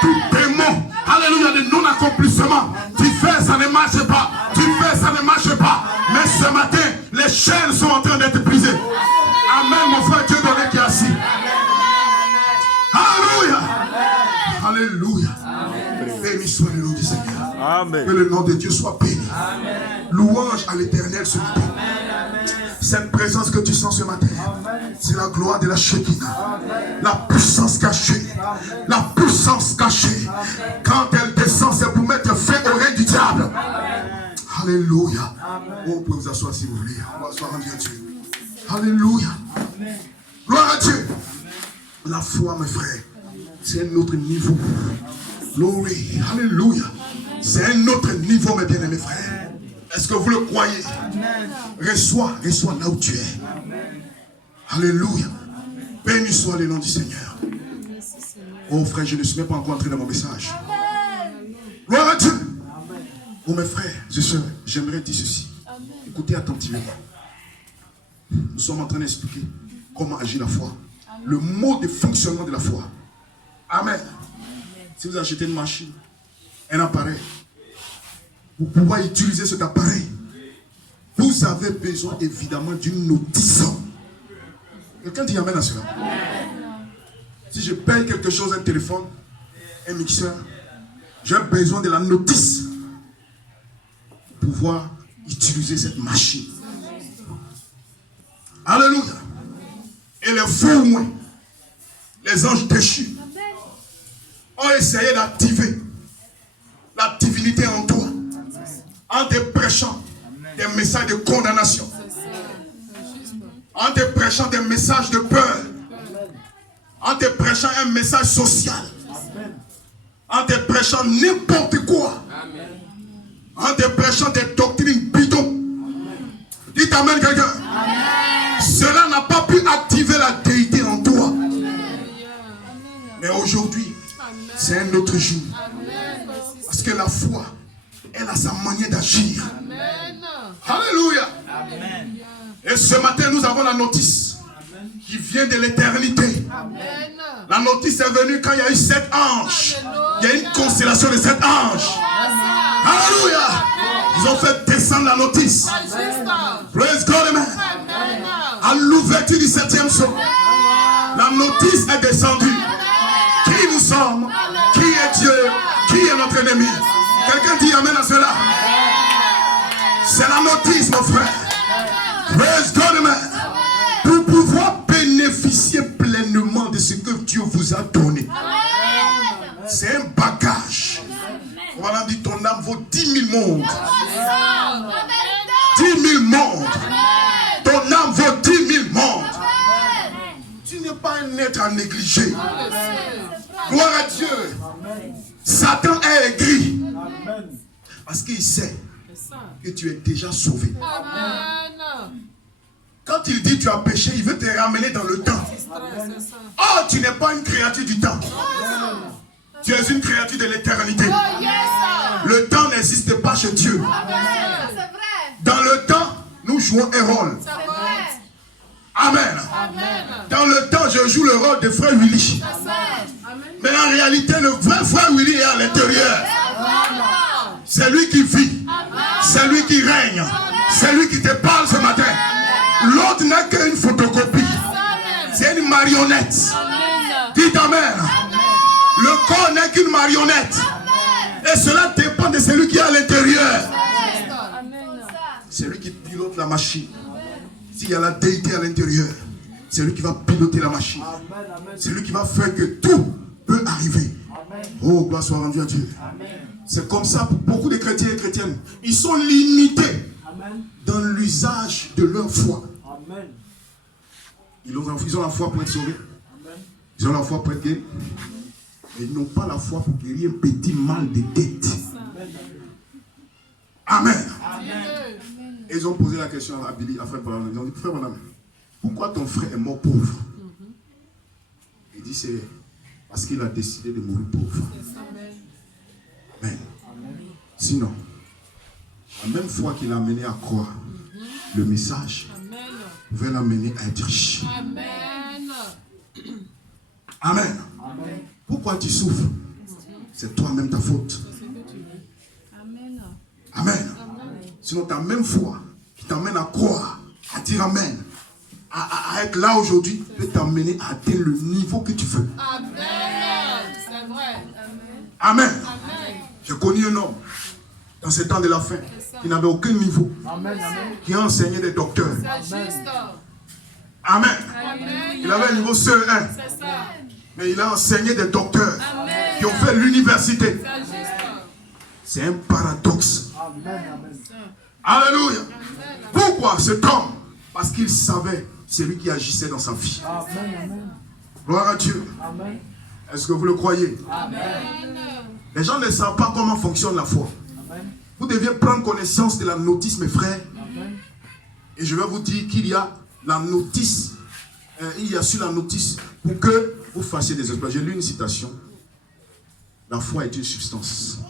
Tout démon. Alléluia, de non-accomplissement. Tu fais, ça ne marche pas. Tu fais, ça ne marche pas. Mais ce matin, les chaînes sont en train d'être brisées. Amen, mon frère Dieu donné qui est assis. Alléluia. Alléluia. Béni soit le nom du Seigneur. Amen. Que le nom de Dieu soit béni. Louange à l'Éternel ce matin. Cette présence que tu sens ce matin, c'est la gloire de la Shekinah. La puissance cachée. La puissance cachée. Quand elle descend, c'est pour mettre fin au règne du diable. Alléluia. Oh, vous pouvez vous asseoir si vous voulez. On va se rendre à Dieu. Alléluia. Gloire à Dieu. La foi, mes frères, c'est un autre niveau. Glory. Alléluia. C'est un autre niveau, mes bien-aimés frères. Est-ce que vous le croyez? Reçois là où tu es. Alléluia. Béni soit le nom du Seigneur. Oh frère, je ne suis même pas encore entré dans mon message. Gloire à Dieu. Oh mes frères et sœurs, j'aimerais dire ceci. Écoutez attentivement. Nous sommes en train d'expliquer comment agit la foi. Le mode de fonctionnement de la foi. Amen. Si vous achetez une machine, un appareil, pour pouvoir utiliser cet appareil, vous avez besoin évidemment d'une notice. Quelqu'un dit amen à cela. Si je paye quelque chose, un téléphone, un mixeur, j'ai besoin de la notice pour pouvoir utiliser cette machine. Alléluia. Et les faux moins, les anges déchus, ont essayé d'activer la divinité en toi en te prêchant des messages de condamnation, en te prêchant des messages de peur, en te prêchant un message social, en te prêchant n'importe quoi, en te prêchant des doctrines bidons. Dites amen quelqu'un. Cela n'a pas pu activer la déité en toi. Mais aujourd'hui, c'est un autre jour. Parce que la foi, elle a sa manière d'agir. Alléluia. Et ce matin, nous avons la notice qui vient de l'éternité. La notice est venue quand il y a eu 7 anges. Il y a une constellation de 7 anges. Alléluia. Ils ont fait descendre la notice. Praise God, amen. À l'ouverture du 7e son, la notice est descendue. Qui nous sommes? Qui est Dieu? Qui est notre ennemi? Quelqu'un dit amen à cela? C'est la notice, mon frère. Praise God, amen. Pour pouvoir bénéficier pleinement de ce que Dieu vous a donné. C'est un bagage. Voilà, dit ton âme vaut 10 000 mondes. 10 000 mondes. Ton âme vaut 10 000 mondes. Tu n'es pas un être à négliger. Gloire à Dieu. Satan est aigri. Parce qu'il sait que tu es déjà sauvé. Quand il dit tu as péché, il veut te ramener dans le temps. Oh, tu n'es pas une créature du temps. Tu es une créature de l'éternité. Oh, yes. Le temps n'existe pas chez Dieu. Amen. Dans le temps, nous jouons un rôle. C'est vrai. Amen. Amen. Dans le temps, je joue le rôle de frère Willy. Amen. Mais en réalité, le vrai frère Willy est à l'intérieur. C'est lui qui vit. C'est lui qui règne. C'est lui qui te parle ce matin. L'autre n'est qu'une photocopie. C'est une marionnette. Amen. Dites Amen. Le corps n'est qu'une marionnette. Et cela dépend de celui qui est à l'intérieur. Amen. C'est lui qui pilote la machine. S'il y a la déité à l'intérieur, c'est lui qui va piloter la machine. C'est lui qui va faire que tout peut arriver. Oh, gloire soit rendue à Dieu. C'est comme ça pour beaucoup de chrétiens et chrétiennes. Ils sont limités dans l'usage de leur foi. Ils ont la foi pour être sauvés. Ils ont la foi pour être guéris. Mais ils n'ont pas la foi pour guérir un petit mal de tête. Amen. Et ils ont posé la question à Billy, à frère Branham. Ils ont dit, frère Branham, pourquoi ton frère est mort pauvre? Il dit, c'est parce qu'il a décidé de mourir pauvre. Amen. Sinon, la même foi qu'il a amené à croire, le message pouvait l'amener à être riche. Amen. Pourquoi tu souffres? C'est toi-même ta faute. Amen. Sinon, ta même foi qui t'amène à croire, à dire Amen, à être là aujourd'hui, peut t'amener à atteindre le niveau que tu veux. Amen. C'est vrai. Amen. J'ai connu un homme dans ces temps de la fin qui n'avait aucun niveau, qui a enseigné des docteurs. C'est juste. Amen. Amen. Il avait un niveau CE1, C'est ça. mais il a enseigné des docteurs Amen. qui ont fait l'université. C'est juste. C'est un paradoxe. Alléluia. Pourquoi cet homme? Parce qu'il savait celui qui agissait dans sa vie. Gloire à Dieu. Est-ce que vous le croyez? Les gens ne savent pas comment fonctionne la foi. Vous deviez prendre connaissance de la notice, mes frères. Et je vais vous dire qu'il y a la notice. Il y a sur la notice pour que vous fassiez des exploits. J'ai lu une citation. La foi est une substance.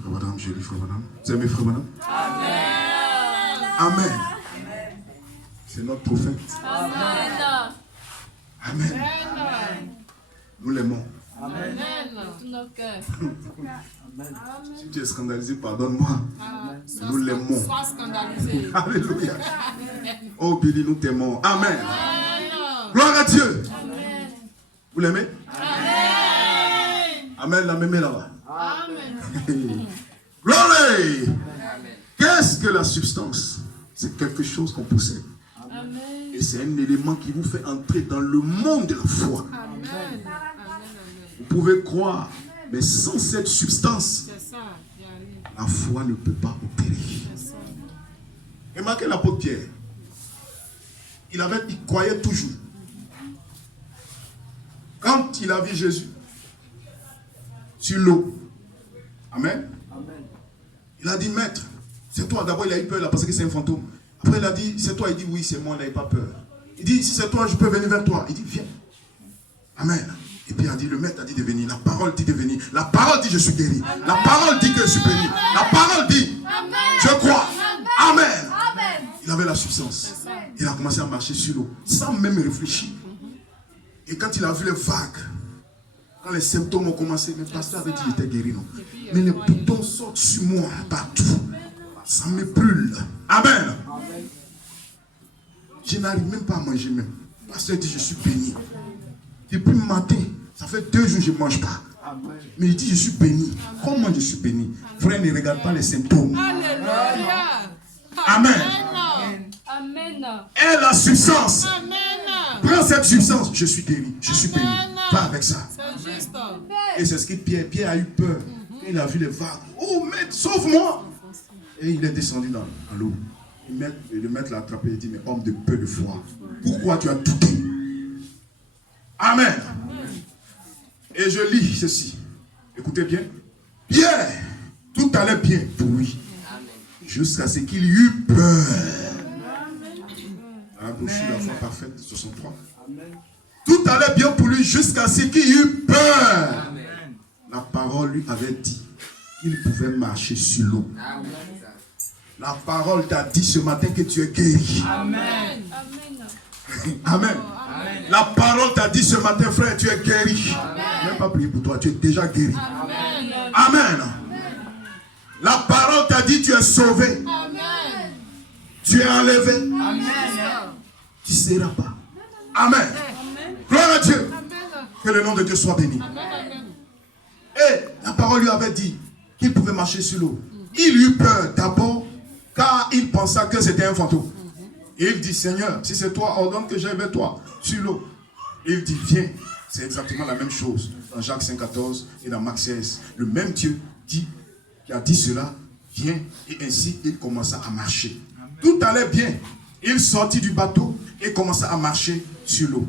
Frère madame, je lis frère madame. Vous aimez frère madame? Amen. C'est notre prophète. Amen. Amen. Nous l'aimons. Amen. Tout notre cœur. Si tu es scandalisé, pardonne-moi. Nous l'aimons. Sois scandalisé. Alléluia. Oh Billy, nous t'aimons. Amen. Gloire à Dieu. Vous l'aimez? Amen. La mémé là-bas. Gloire. Qu'est-ce que la substance? C'est quelque chose qu'on possède. Et c'est un élément qui vous fait entrer dans le monde de la foi. Vous pouvez croire, mais sans cette substance, la foi ne peut pas opérer. Remarquez l'apôtre Pierre. Il croyait toujours. Quand il a vu Jésus sur l'eau, amen. Il a dit, maître, c'est toi. D'abord, il a eu peur là parce que c'est un fantôme. Après, il a dit, c'est toi. Il dit, oui, c'est moi, n'ayez pas peur. Il dit, si c'est toi, je peux venir vers toi. Il dit, viens. Amen. Et puis il a dit, le maître a dit de venir. La parole dit de venir. La parole dit, je suis guéri. Amen. La parole dit que je suis béni. La parole dit, amen. Je crois. Amen. Amen. Il avait la substance. Il a commencé à marcher sur l'eau, sans même réfléchir. Et quand il a vu les vagues, quand les symptômes ont commencé, le pasteur avait dit qu'il était guéri, non? Mais les boutons sortent sur moi partout. Ça me brûle. Amen. Je n'arrive même pas à manger même. Le pasteur dit, je suis béni. Depuis le matin, ça fait 2 jours que je ne mange pas. Mais il dit, je suis béni. Comment je suis béni? Frère, ne regarde pas les symptômes. Alléluia. Amen. Amen. Et la substance. Amen. Prends cette substance. Je suis guéri. Je suis béni. Pas avec ça. C'est juste. Et c'est ce que Pierre a eu peur. Il a vu les vagues. Oh, maître, sauve-moi. Et il est descendu dans l'eau. Le maître l'a attrapé et dit, mais homme de peu de foi, pourquoi tu as douté? Amen. Et je lis ceci. Écoutez bien. Pierre, tout allait bien pour lui. Jusqu'à ce qu'il eut peur. La brochure de la foi parfaite, 63. Tout allait bien pour lui jusqu'à ce qu'il eut peur. parole lui avait dit qu'il pouvait marcher sur l'eau. La parole t'a dit ce matin que tu es guéri. Amen. Amen. La parole t'a dit ce matin, frère, tu es guéri. Même pas prier pour toi, tu es déjà guéri. Amen. La parole t'a dit tu es sauvé. Tu es enlevé. Tu ne seras pas. Amen. Gloire à Dieu. Que le nom de Dieu soit béni. Et la parole lui avait dit qu'il pouvait marcher sur l'eau. Il eut peur d'abord car il pensa que c'était un fantôme. Et il dit, Seigneur, si c'est toi, ordonne que j'aille vers toi sur l'eau. Il dit, viens. C'est exactement la même chose dans Jacques 5,14 et dans Marc 16. Le même Dieu qui a dit cela, viens. Et ainsi, il commença à marcher. Tout allait bien. Il sortit du bateau et commença à marcher sur l'eau.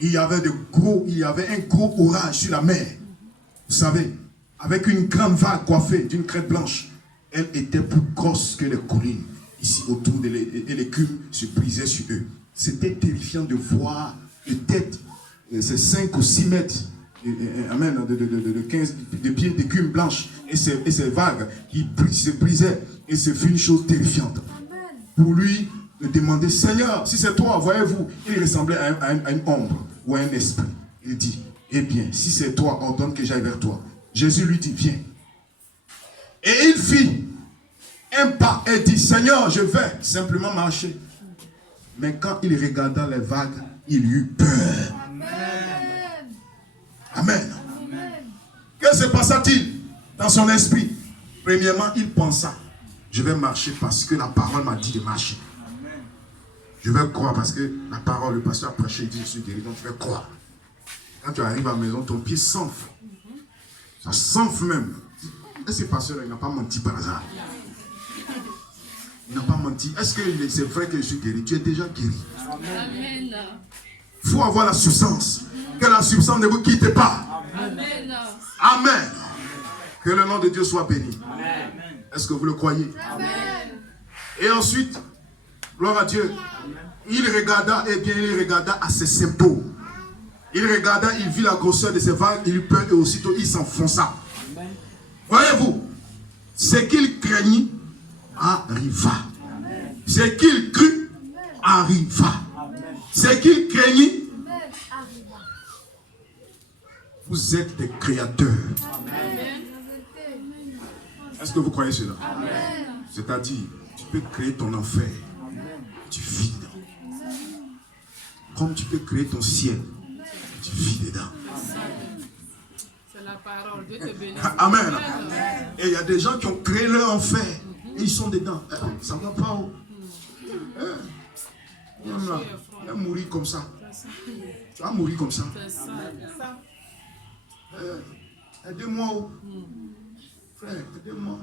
Il y avait un gros orage sur la mer. Vous savez, avec une grande vague coiffée d'une crête blanche. Elle était plus grosse que les collines. Ici autour et l'écume se brisait sur eux. C'était terrifiant de voir peut-être ces 5 ou 6 mètres amen, de pieds d'écume blanche et ces vagues qui se brisaient. Et ce fut une chose terrifiante. Pour lui, de demander, Seigneur, si c'est toi, voyez-vous, il ressemblait à une ombre ou à un esprit. Il dit, eh bien, si c'est toi, ordonne que j'aille vers toi. Jésus lui dit, viens. Et il fit un pas et dit, Seigneur, je vais simplement marcher. Mais quand il regarda les vagues, il eut peur. Amen. Que se passa-t-il dans son esprit? Premièrement, il pensa, je vais marcher parce que la parole m'a dit de marcher. Je vais croire parce que la parole, le pasteur a prêché, il dit, je suis guéri, donc je vais croire. Quand tu arrives à la maison, ton pied s'enfle. Ça s'enfle même. Est-ce que le pasteur, il n'a pas menti par hasard? Il n'a pas menti. Est-ce que c'est vrai que je suis guéri? Tu es déjà guéri. Amen. Il faut avoir la substance. Que la substance ne vous quitte pas. Amen. Amen. Que le nom de Dieu soit béni. Est-ce que vous le croyez? Amen. Et ensuite, gloire à Dieu, il regarda, eh bien, il regarda à ses symptômes. Il regarda, il vit la grosseur de ses vagues, il eut peur et aussitôt il s'enfonça. Voyez-vous, ce qu'il craignit arriva. Ce qu'il crut arriva. Ce qu'il craignit, vous êtes des créateurs. Est-ce que vous croyez cela? C'est-à-dire, tu peux créer ton enfer. Tu vis dedans. Comme tu peux créer ton ciel. Tu vis dedans. C'est la parole. Dieu te bénisse. Amen. Et il y a des gens qui ont créé leur enfer. Et ils sont dedans. Ça ne va pas. Il va mourir comme ça. Tu vas mourir comme ça. Aidez-moi. Frère, aidez-moi.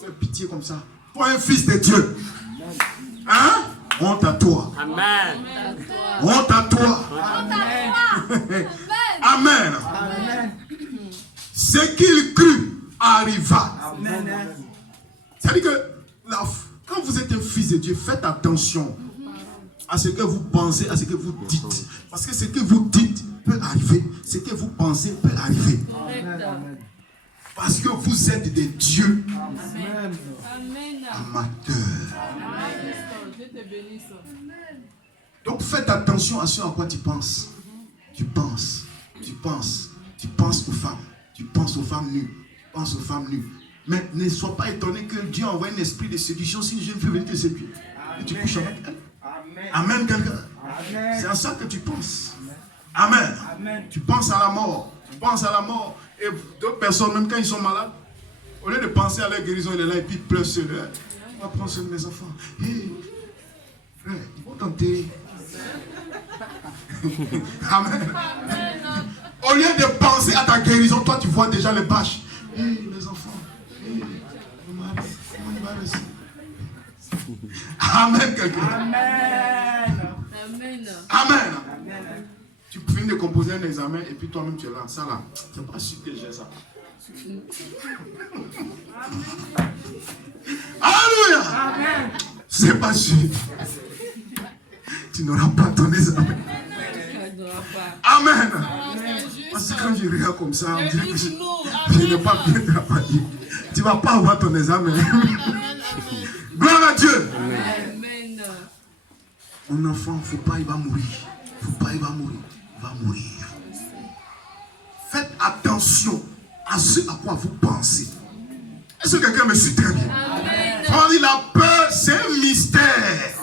Fais pitié comme ça. Toi, un fils de Dieu. Hein? Honte à toi. Amen. Honte à toi. Amen. Ce qu'il crut arriva. C'est-à-dire que quand vous êtes un fils de Dieu, faites attention à ce que vous pensez, à ce que vous dites. Parce que ce que vous dites peut arriver. Ce que vous pensez peut arriver. Parce que vous êtes des dieux amateurs. Dieu te bénisse. Donc faites attention à ce à quoi tu penses. Tu penses aux femmes. Tu penses aux femmes nues. Tu penses aux femmes nues. Mais ne sois pas étonné que Dieu envoie un esprit de séduction si une jeune fille veut te séduire. Et tu couches avec elle. Amen, quelqu'un. C'est à ça que tu penses. Amen. Tu penses à la mort. Tu penses à la mort. Et d'autres personnes, même quand ils sont malades, au lieu de penser à leur guérison, il est là et puis il pleure sur eux. On va prendre soin de mes enfants. Hey, frère, ils vont t'enterrer. Amen. Au lieu de penser à ta guérison, toi tu vois déjà les bâches. Hey, les enfants. Hey, on va rester. Amen, quelqu'un. Amen. Amen. Tu finis de composer un examen et puis toi-même tu es là. Ça là, c'est pas sûr que j'ai ça. Alléluia. C'est pas sûr. Tu n'auras pas ton examen. Amen. Parce que quand je regarde comme ça, on Les dirait que riches je nous. n'ai pas bien travaillé. Tu ne vas pas avoir ton examen. Gloire à Dieu. Amen. Mon enfant, faut pas, il va mourir. Faut pas, il va mourir. Il va mourir. Faites attention à ce à quoi vous pensez. Est-ce que quelqu'un me suit très bien? On dit la peur, c'est un mystère.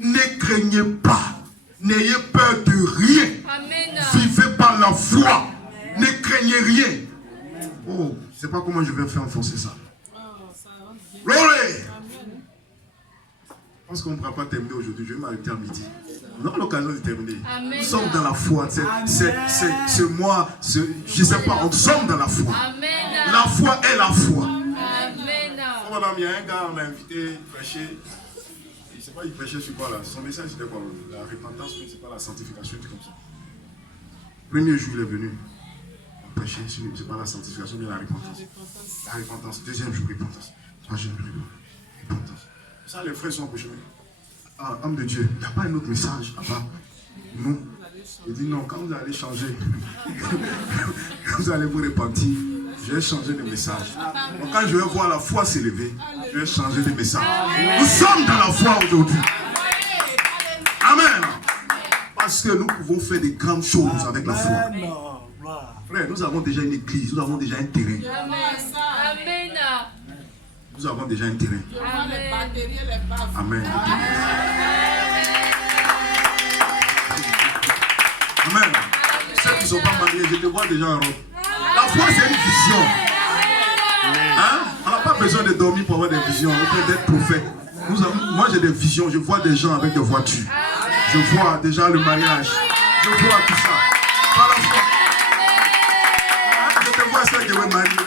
Ne craignez pas. N'ayez peur de rien. Amen. Vivez par la foi. Ne craignez rien. Oh, je ne sais pas comment je vais faire enfoncer ça. Oh, ça va bien. Glory. Amen. Je pense qu'on ne pourra pas terminer aujourd'hui. Je vais m'arrêter à midi. On aura l'occasion de terminer. Amen. Nous sommes dans la foi. C'est moi. Je ne sais pas. Nous sommes dans la foi. Amen. La foi est la foi. Amen. Oh, madame, il y a un gars, on l'a invité à prêcher. Je ne sais pas, il prêchait sur quoi là. Son message c'était quoi? La repentance, mais c'est pas la sanctification, tout comme ça. Premier jour, il est venu. On prêchait sur, c'est pas la sanctification, mais la repentance. La repentance. Deuxième jour, repentance. Troisième jour, repentance. Ça, les frères sont au chemin. Ah, homme de Dieu, il n'y a pas un autre message à part. Non. Il dit non, quand vous allez changer, quand vous allez vous repentir, je vais changer de message. Donc, quand je vais voir la foi s'élever, je vais changer de message. Nous sommes dans la foi aujourd'hui. Amen. Parce que nous pouvons faire des grandes choses avec la foi. Frère, nous avons déjà une église, nous avons déjà un terrain. Amen. Nous avons déjà un terrain. Les batteries et les baffes. Amen. Amen. Ceux qui ne sont pas mariés, je te vois déjà en robe. La foi, c'est une vision. Hein? On n'a pas besoin de dormir pour avoir des visions. On peut être prophète. Moi, j'ai des visions. Je vois des gens avec des voitures. Je vois déjà le mariage. Je vois tout ça. Par la foi. Hein? Je te vois ceux qui vont marier.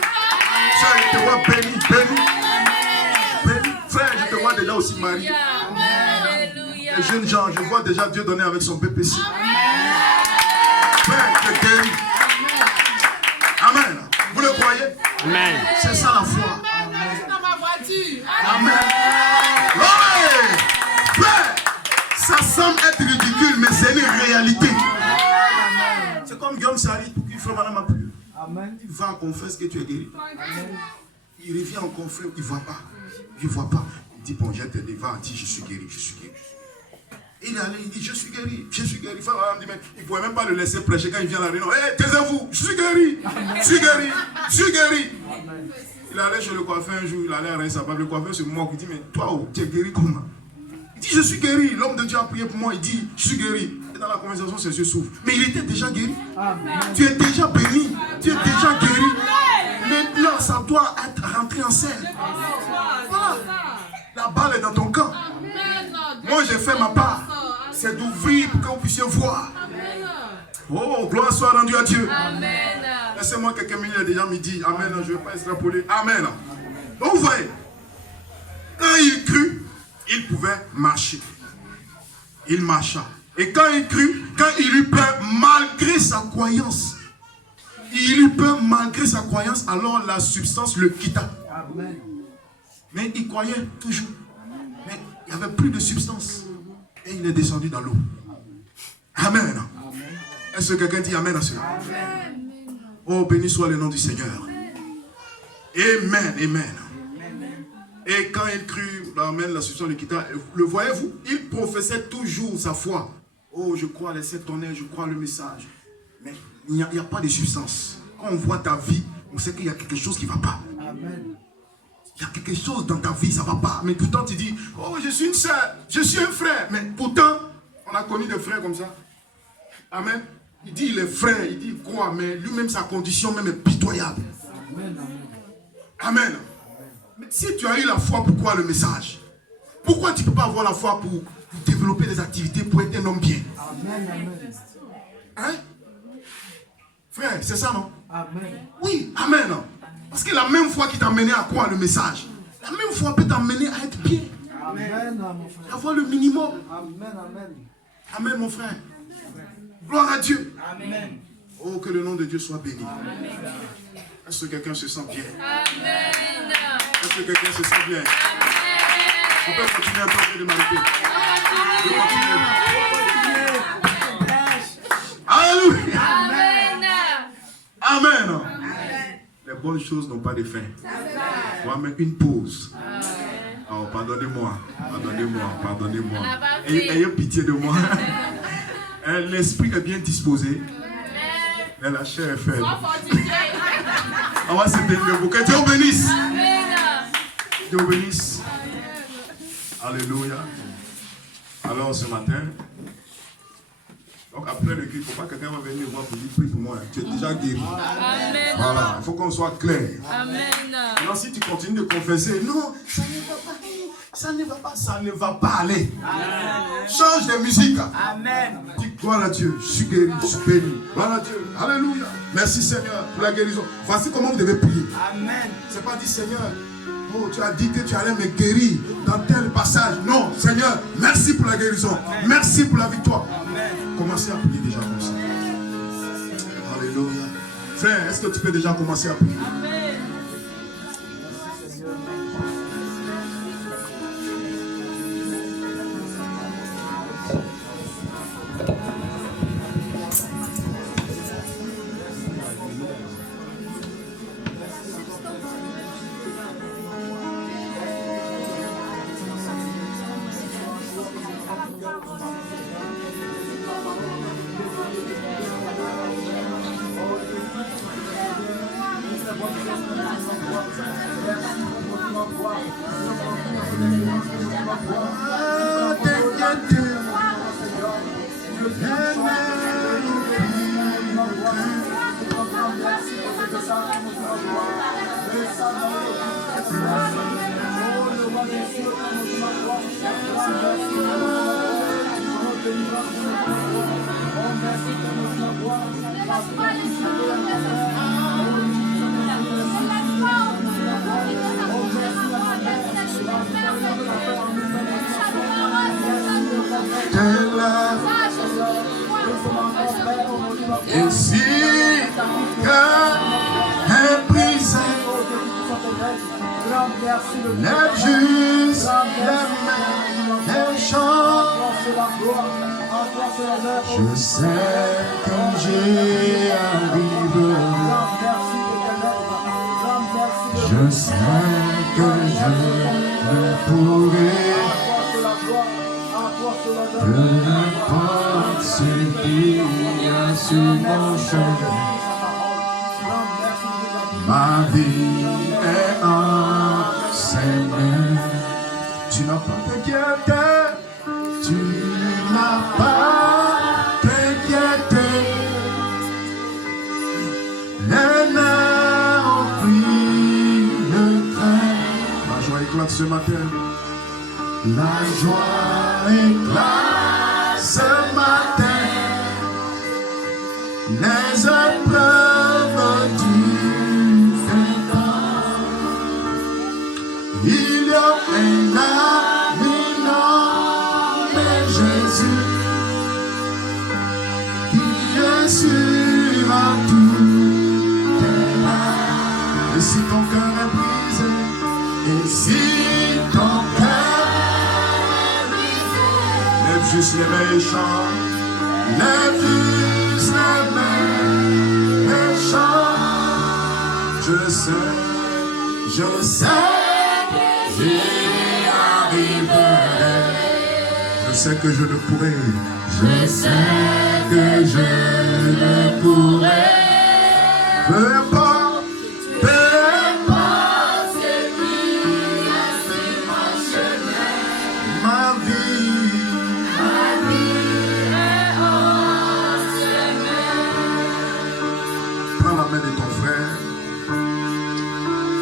Je te vois béni, béni. Béni. Frère, je te vois déjà aussi marié. Les jeunes gens, je vois déjà Dieu donner avec son PPC. Frère, je guéris. Amen. Vous le croyez? Amen. C'est ça la foi. C'est dans ma voiture. Amen. Ouais. Frère, ça semble être ridicule, mais c'est une réalité. C'est comme Guillaume Sari pour qu'il fait madame ma prière. Il va confesse que tu es guéri. Il revient en confrère, il ne voit pas. Il ne voit pas. Il dit, bon, j'ai t'aidé, va, dis, je suis guéri, je suis guéri. Il est allé, il dit, je suis guéri, je suis guéri. Il ne pouvait même pas le laisser prêcher quand il vient à la réunion. Hé, taisez-vous, je suis guéri, je suis guéri, je suis guéri. Il allait chez le coiffeur un jour, il allait arranger sa barbe. Le coiffeur se moque, il dit, mais toi, oh, tu es guéri comment? Il dit, je suis guéri. L'homme de Dieu a prié pour moi, il dit, je suis guéri. Et dans la conversation, ses yeux s'ouvrent. Mais il était déjà guéri. Tu es déjà béni, tu es déjà guéri. Maintenant, ça doit être rentré en scène. Voilà. La balle est dans ton camp. Moi, j'ai fait ma part. C'est d'ouvrir pour que vous puissiez voir. Oh, gloire soit rendue à Dieu. Laissez-moi quelques minutes, il est déjà midi. Amen. Je ne vais pas extrapoler. Amen. Donc, vous voyez, quand il crut, il pouvait marcher. Il marcha. Et quand il crut, quand il eut peur, malgré sa croyance, il eut peur malgré sa croyance, alors la substance le quitta. Amen. Mais il croyait toujours. Mais il n'y avait plus de substance. Et il est descendu dans l'eau. Amen. Est-ce que quelqu'un dit Amen à cela? Oh, béni soit le nom du Seigneur. Amen, amen. Et quand il crut, amen, la substance le quitta. Le voyez-vous? Il professait toujours sa foi. Oh, je crois les 7 tonnerres, je crois le message. Mais il n'y a pas de substance. Quand on voit ta vie, on sait qu'il y a quelque chose qui ne va pas. Amen. Il y a quelque chose dans ta vie, ça ne va pas. Mais pourtant, tu dis, oh, je suis une soeur, je suis un frère. Mais pourtant, on a connu des frères comme ça. Amen. Il dit, il est frère, il dit quoi, mais lui-même, sa condition même est pitoyable. Amen. Amen. Mais si tu as eu la foi, pourquoi le message? Pourquoi tu ne peux pas avoir la foi pour développer des activités, pour être un homme bien? Amen. Amen. Hein? Frère, c'est ça, non? Amen. Oui, amen. Parce que la même foi qui t'a mené à quoi le message? La même foi peut t'amener à être bien. Amen, mon frère. Avoir le minimum. Amen, amen. Amen, mon frère. Gloire à Dieu. Amen. Oh, que le nom de Dieu soit béni. Est-ce que quelqu'un se sent bien? Amen. Est-ce que quelqu'un se sent bien? On peut continuer un peu de m'arrêter. Je vais continuer. Alléluia. Amen. Amen. Les bonnes choses n'ont pas de fin. On va mettre une pause. Oh, pardonnez-moi. Ayez pitié de moi. L'esprit est bien disposé. Mais la chair est faible. On va se donner le bouquet. Dieu vous bénisse. Dieu vous bénisse. Alléluia. Alors ce matin, donc après le cri, il ne faut pas que quelqu'un va venir voir pour dire prie pour moi. Tu es déjà guéri. Amen. Voilà, il faut qu'on soit clair. Amen. Non, si tu continues de confesser, non, ça ne va pas aller. Amen. Change de musique. Amen. Dis gloire à Dieu, je suis guéri, je suis béni. Gloire à Dieu. Alléluia. Merci Seigneur pour la guérison. Voici comment vous devez prier. Amen. C'est pas dire Seigneur, oh, tu as dit que tu allais me guérir dans tel passage. Non, Seigneur, merci pour la guérison. Amen. Merci pour la victoire. Amen. Commencez à prier déjà comme ça. Alléluia. Frère, est-ce que tu peux déjà commencer à prier? Amen. Et si cœur est brisé, lève juste les mains et chante. Je sais que j'y arriverai. Je sais que je pourrai. Peu importe ce qu'il y a sur mon chemin, ma vie est en ses mains. Tu n'as pas t'inquiéter, tu n'as pas t'inquiéter. Les nains ont pris le train. La joie éclate ce matin. La joie éclate ce matin. Les épreuves du printemps. Il y a un ami nommé Jésus qui est sur à tout tes larmes. Et si ton cœur est brisé, et si ton cœur lève juste les méchants, lève juste les méchants. Je sais que j'y arriverai. Je sais que je le pourrai. Je sais que je le pourrai. Peu importe, ce qui a sur mon chemin, ma vie est en chemin. Prends la main de ton frère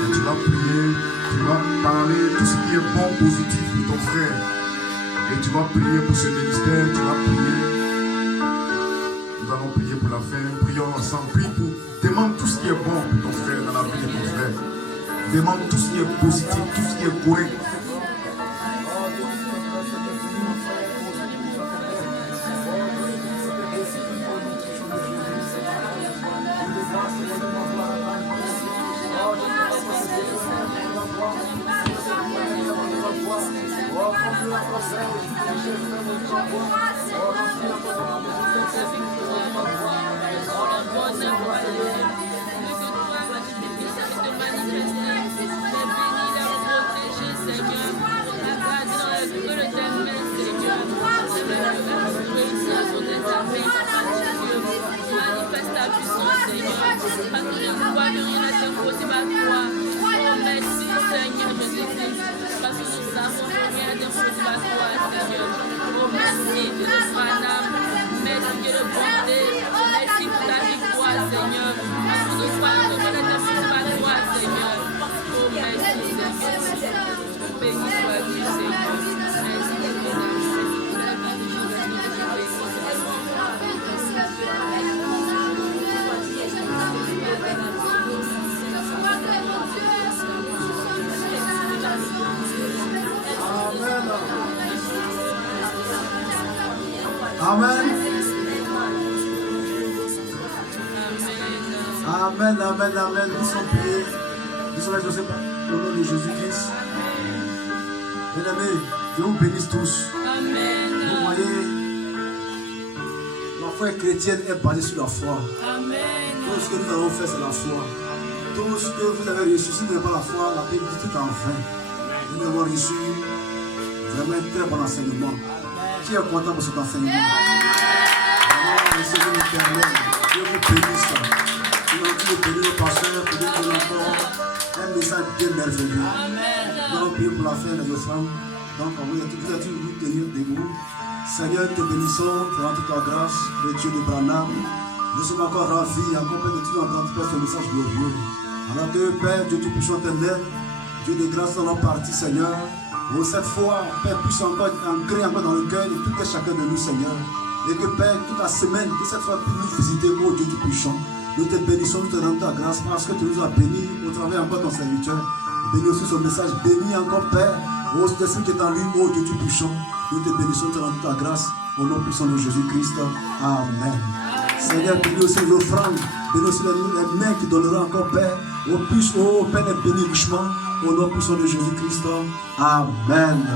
et tu vas prier, tu vas parler tout ce qui est bon, positif pour ton frère. Et tu vas prier pour ce ministère, tu vas prier. Nous allons prier pour la fin, prions ensemble. Prie pour, demande tout ce qui est bon pour ton frère dans la vie de ton frère. Demande tout ce qui est positif, tout ce qui est correct. à toi, Seigneur. Oh, merci, Dieu de Branham. Merci, Dieu de bonté. Merci pour ta victoire, Seigneur. Nous soyons reconnaissants à toi, Seigneur. Oh, merci, Seigneur. Béni sois-tu, Seigneur. Merci pour la vie. Amen. Amen, amen, amen. Nous sommes priés. Nous sommes exaucés au nom de Jésus-Christ. Bien-aimés, Dieu vous bénisse tous. Amen. Vous voyez, la foi chrétienne est basée sur la foi. Amen. Tout ce que nous avons fait, c'est la foi. Tout ce que vous avez reçu, si vous n'avez pas la foi, la Bible dit tout en vain. Nous avons reçu vraiment un très bon enseignement. Qui est content pour cet enseignement? Le Seigneur éternel, Dieu vous bénisse. Nous allons tous bénir le pasteur pour dire qu'il y a encore un message bien merveilleux. Nous allons prier pour la fin des offrandes. Donc, on va tous vous tenir debout. Seigneur, te bénissons, te rendons toute ta grâce, le Dieu de Branham. Nous sommes encore ravis, encore plein de tout entendre ce message glorieux. Alors que Père, Dieu Tout-Puissant éternel, Dieu de grâce dans leur partie, Seigneur. Oh, cette foi, Père, puisse encore ancrer encore dans le cœur de tout et chacun de nous, Seigneur. Et que Père, toute la semaine, que cette fois puisse nous visiter, oh Dieu Tout-Puissant. Nous te bénissons, nous te rendons ta grâce parce que tu nous as bénis au travers encore ton serviteur. Bénis aussi son message, bénis encore Père. Oh, cet esprit qui est en lui, oh Dieu Tout-Puissant. Nous te bénissons, nous te rendons ta grâce au nom puissant de Jésus-Christ. Amen. Seigneur, bénis aussi les offrandes, bénis aussi les mains qui donneront encore Père. Oh, Père, les bénis richement au nom puissant de Jésus-Christ. Amen.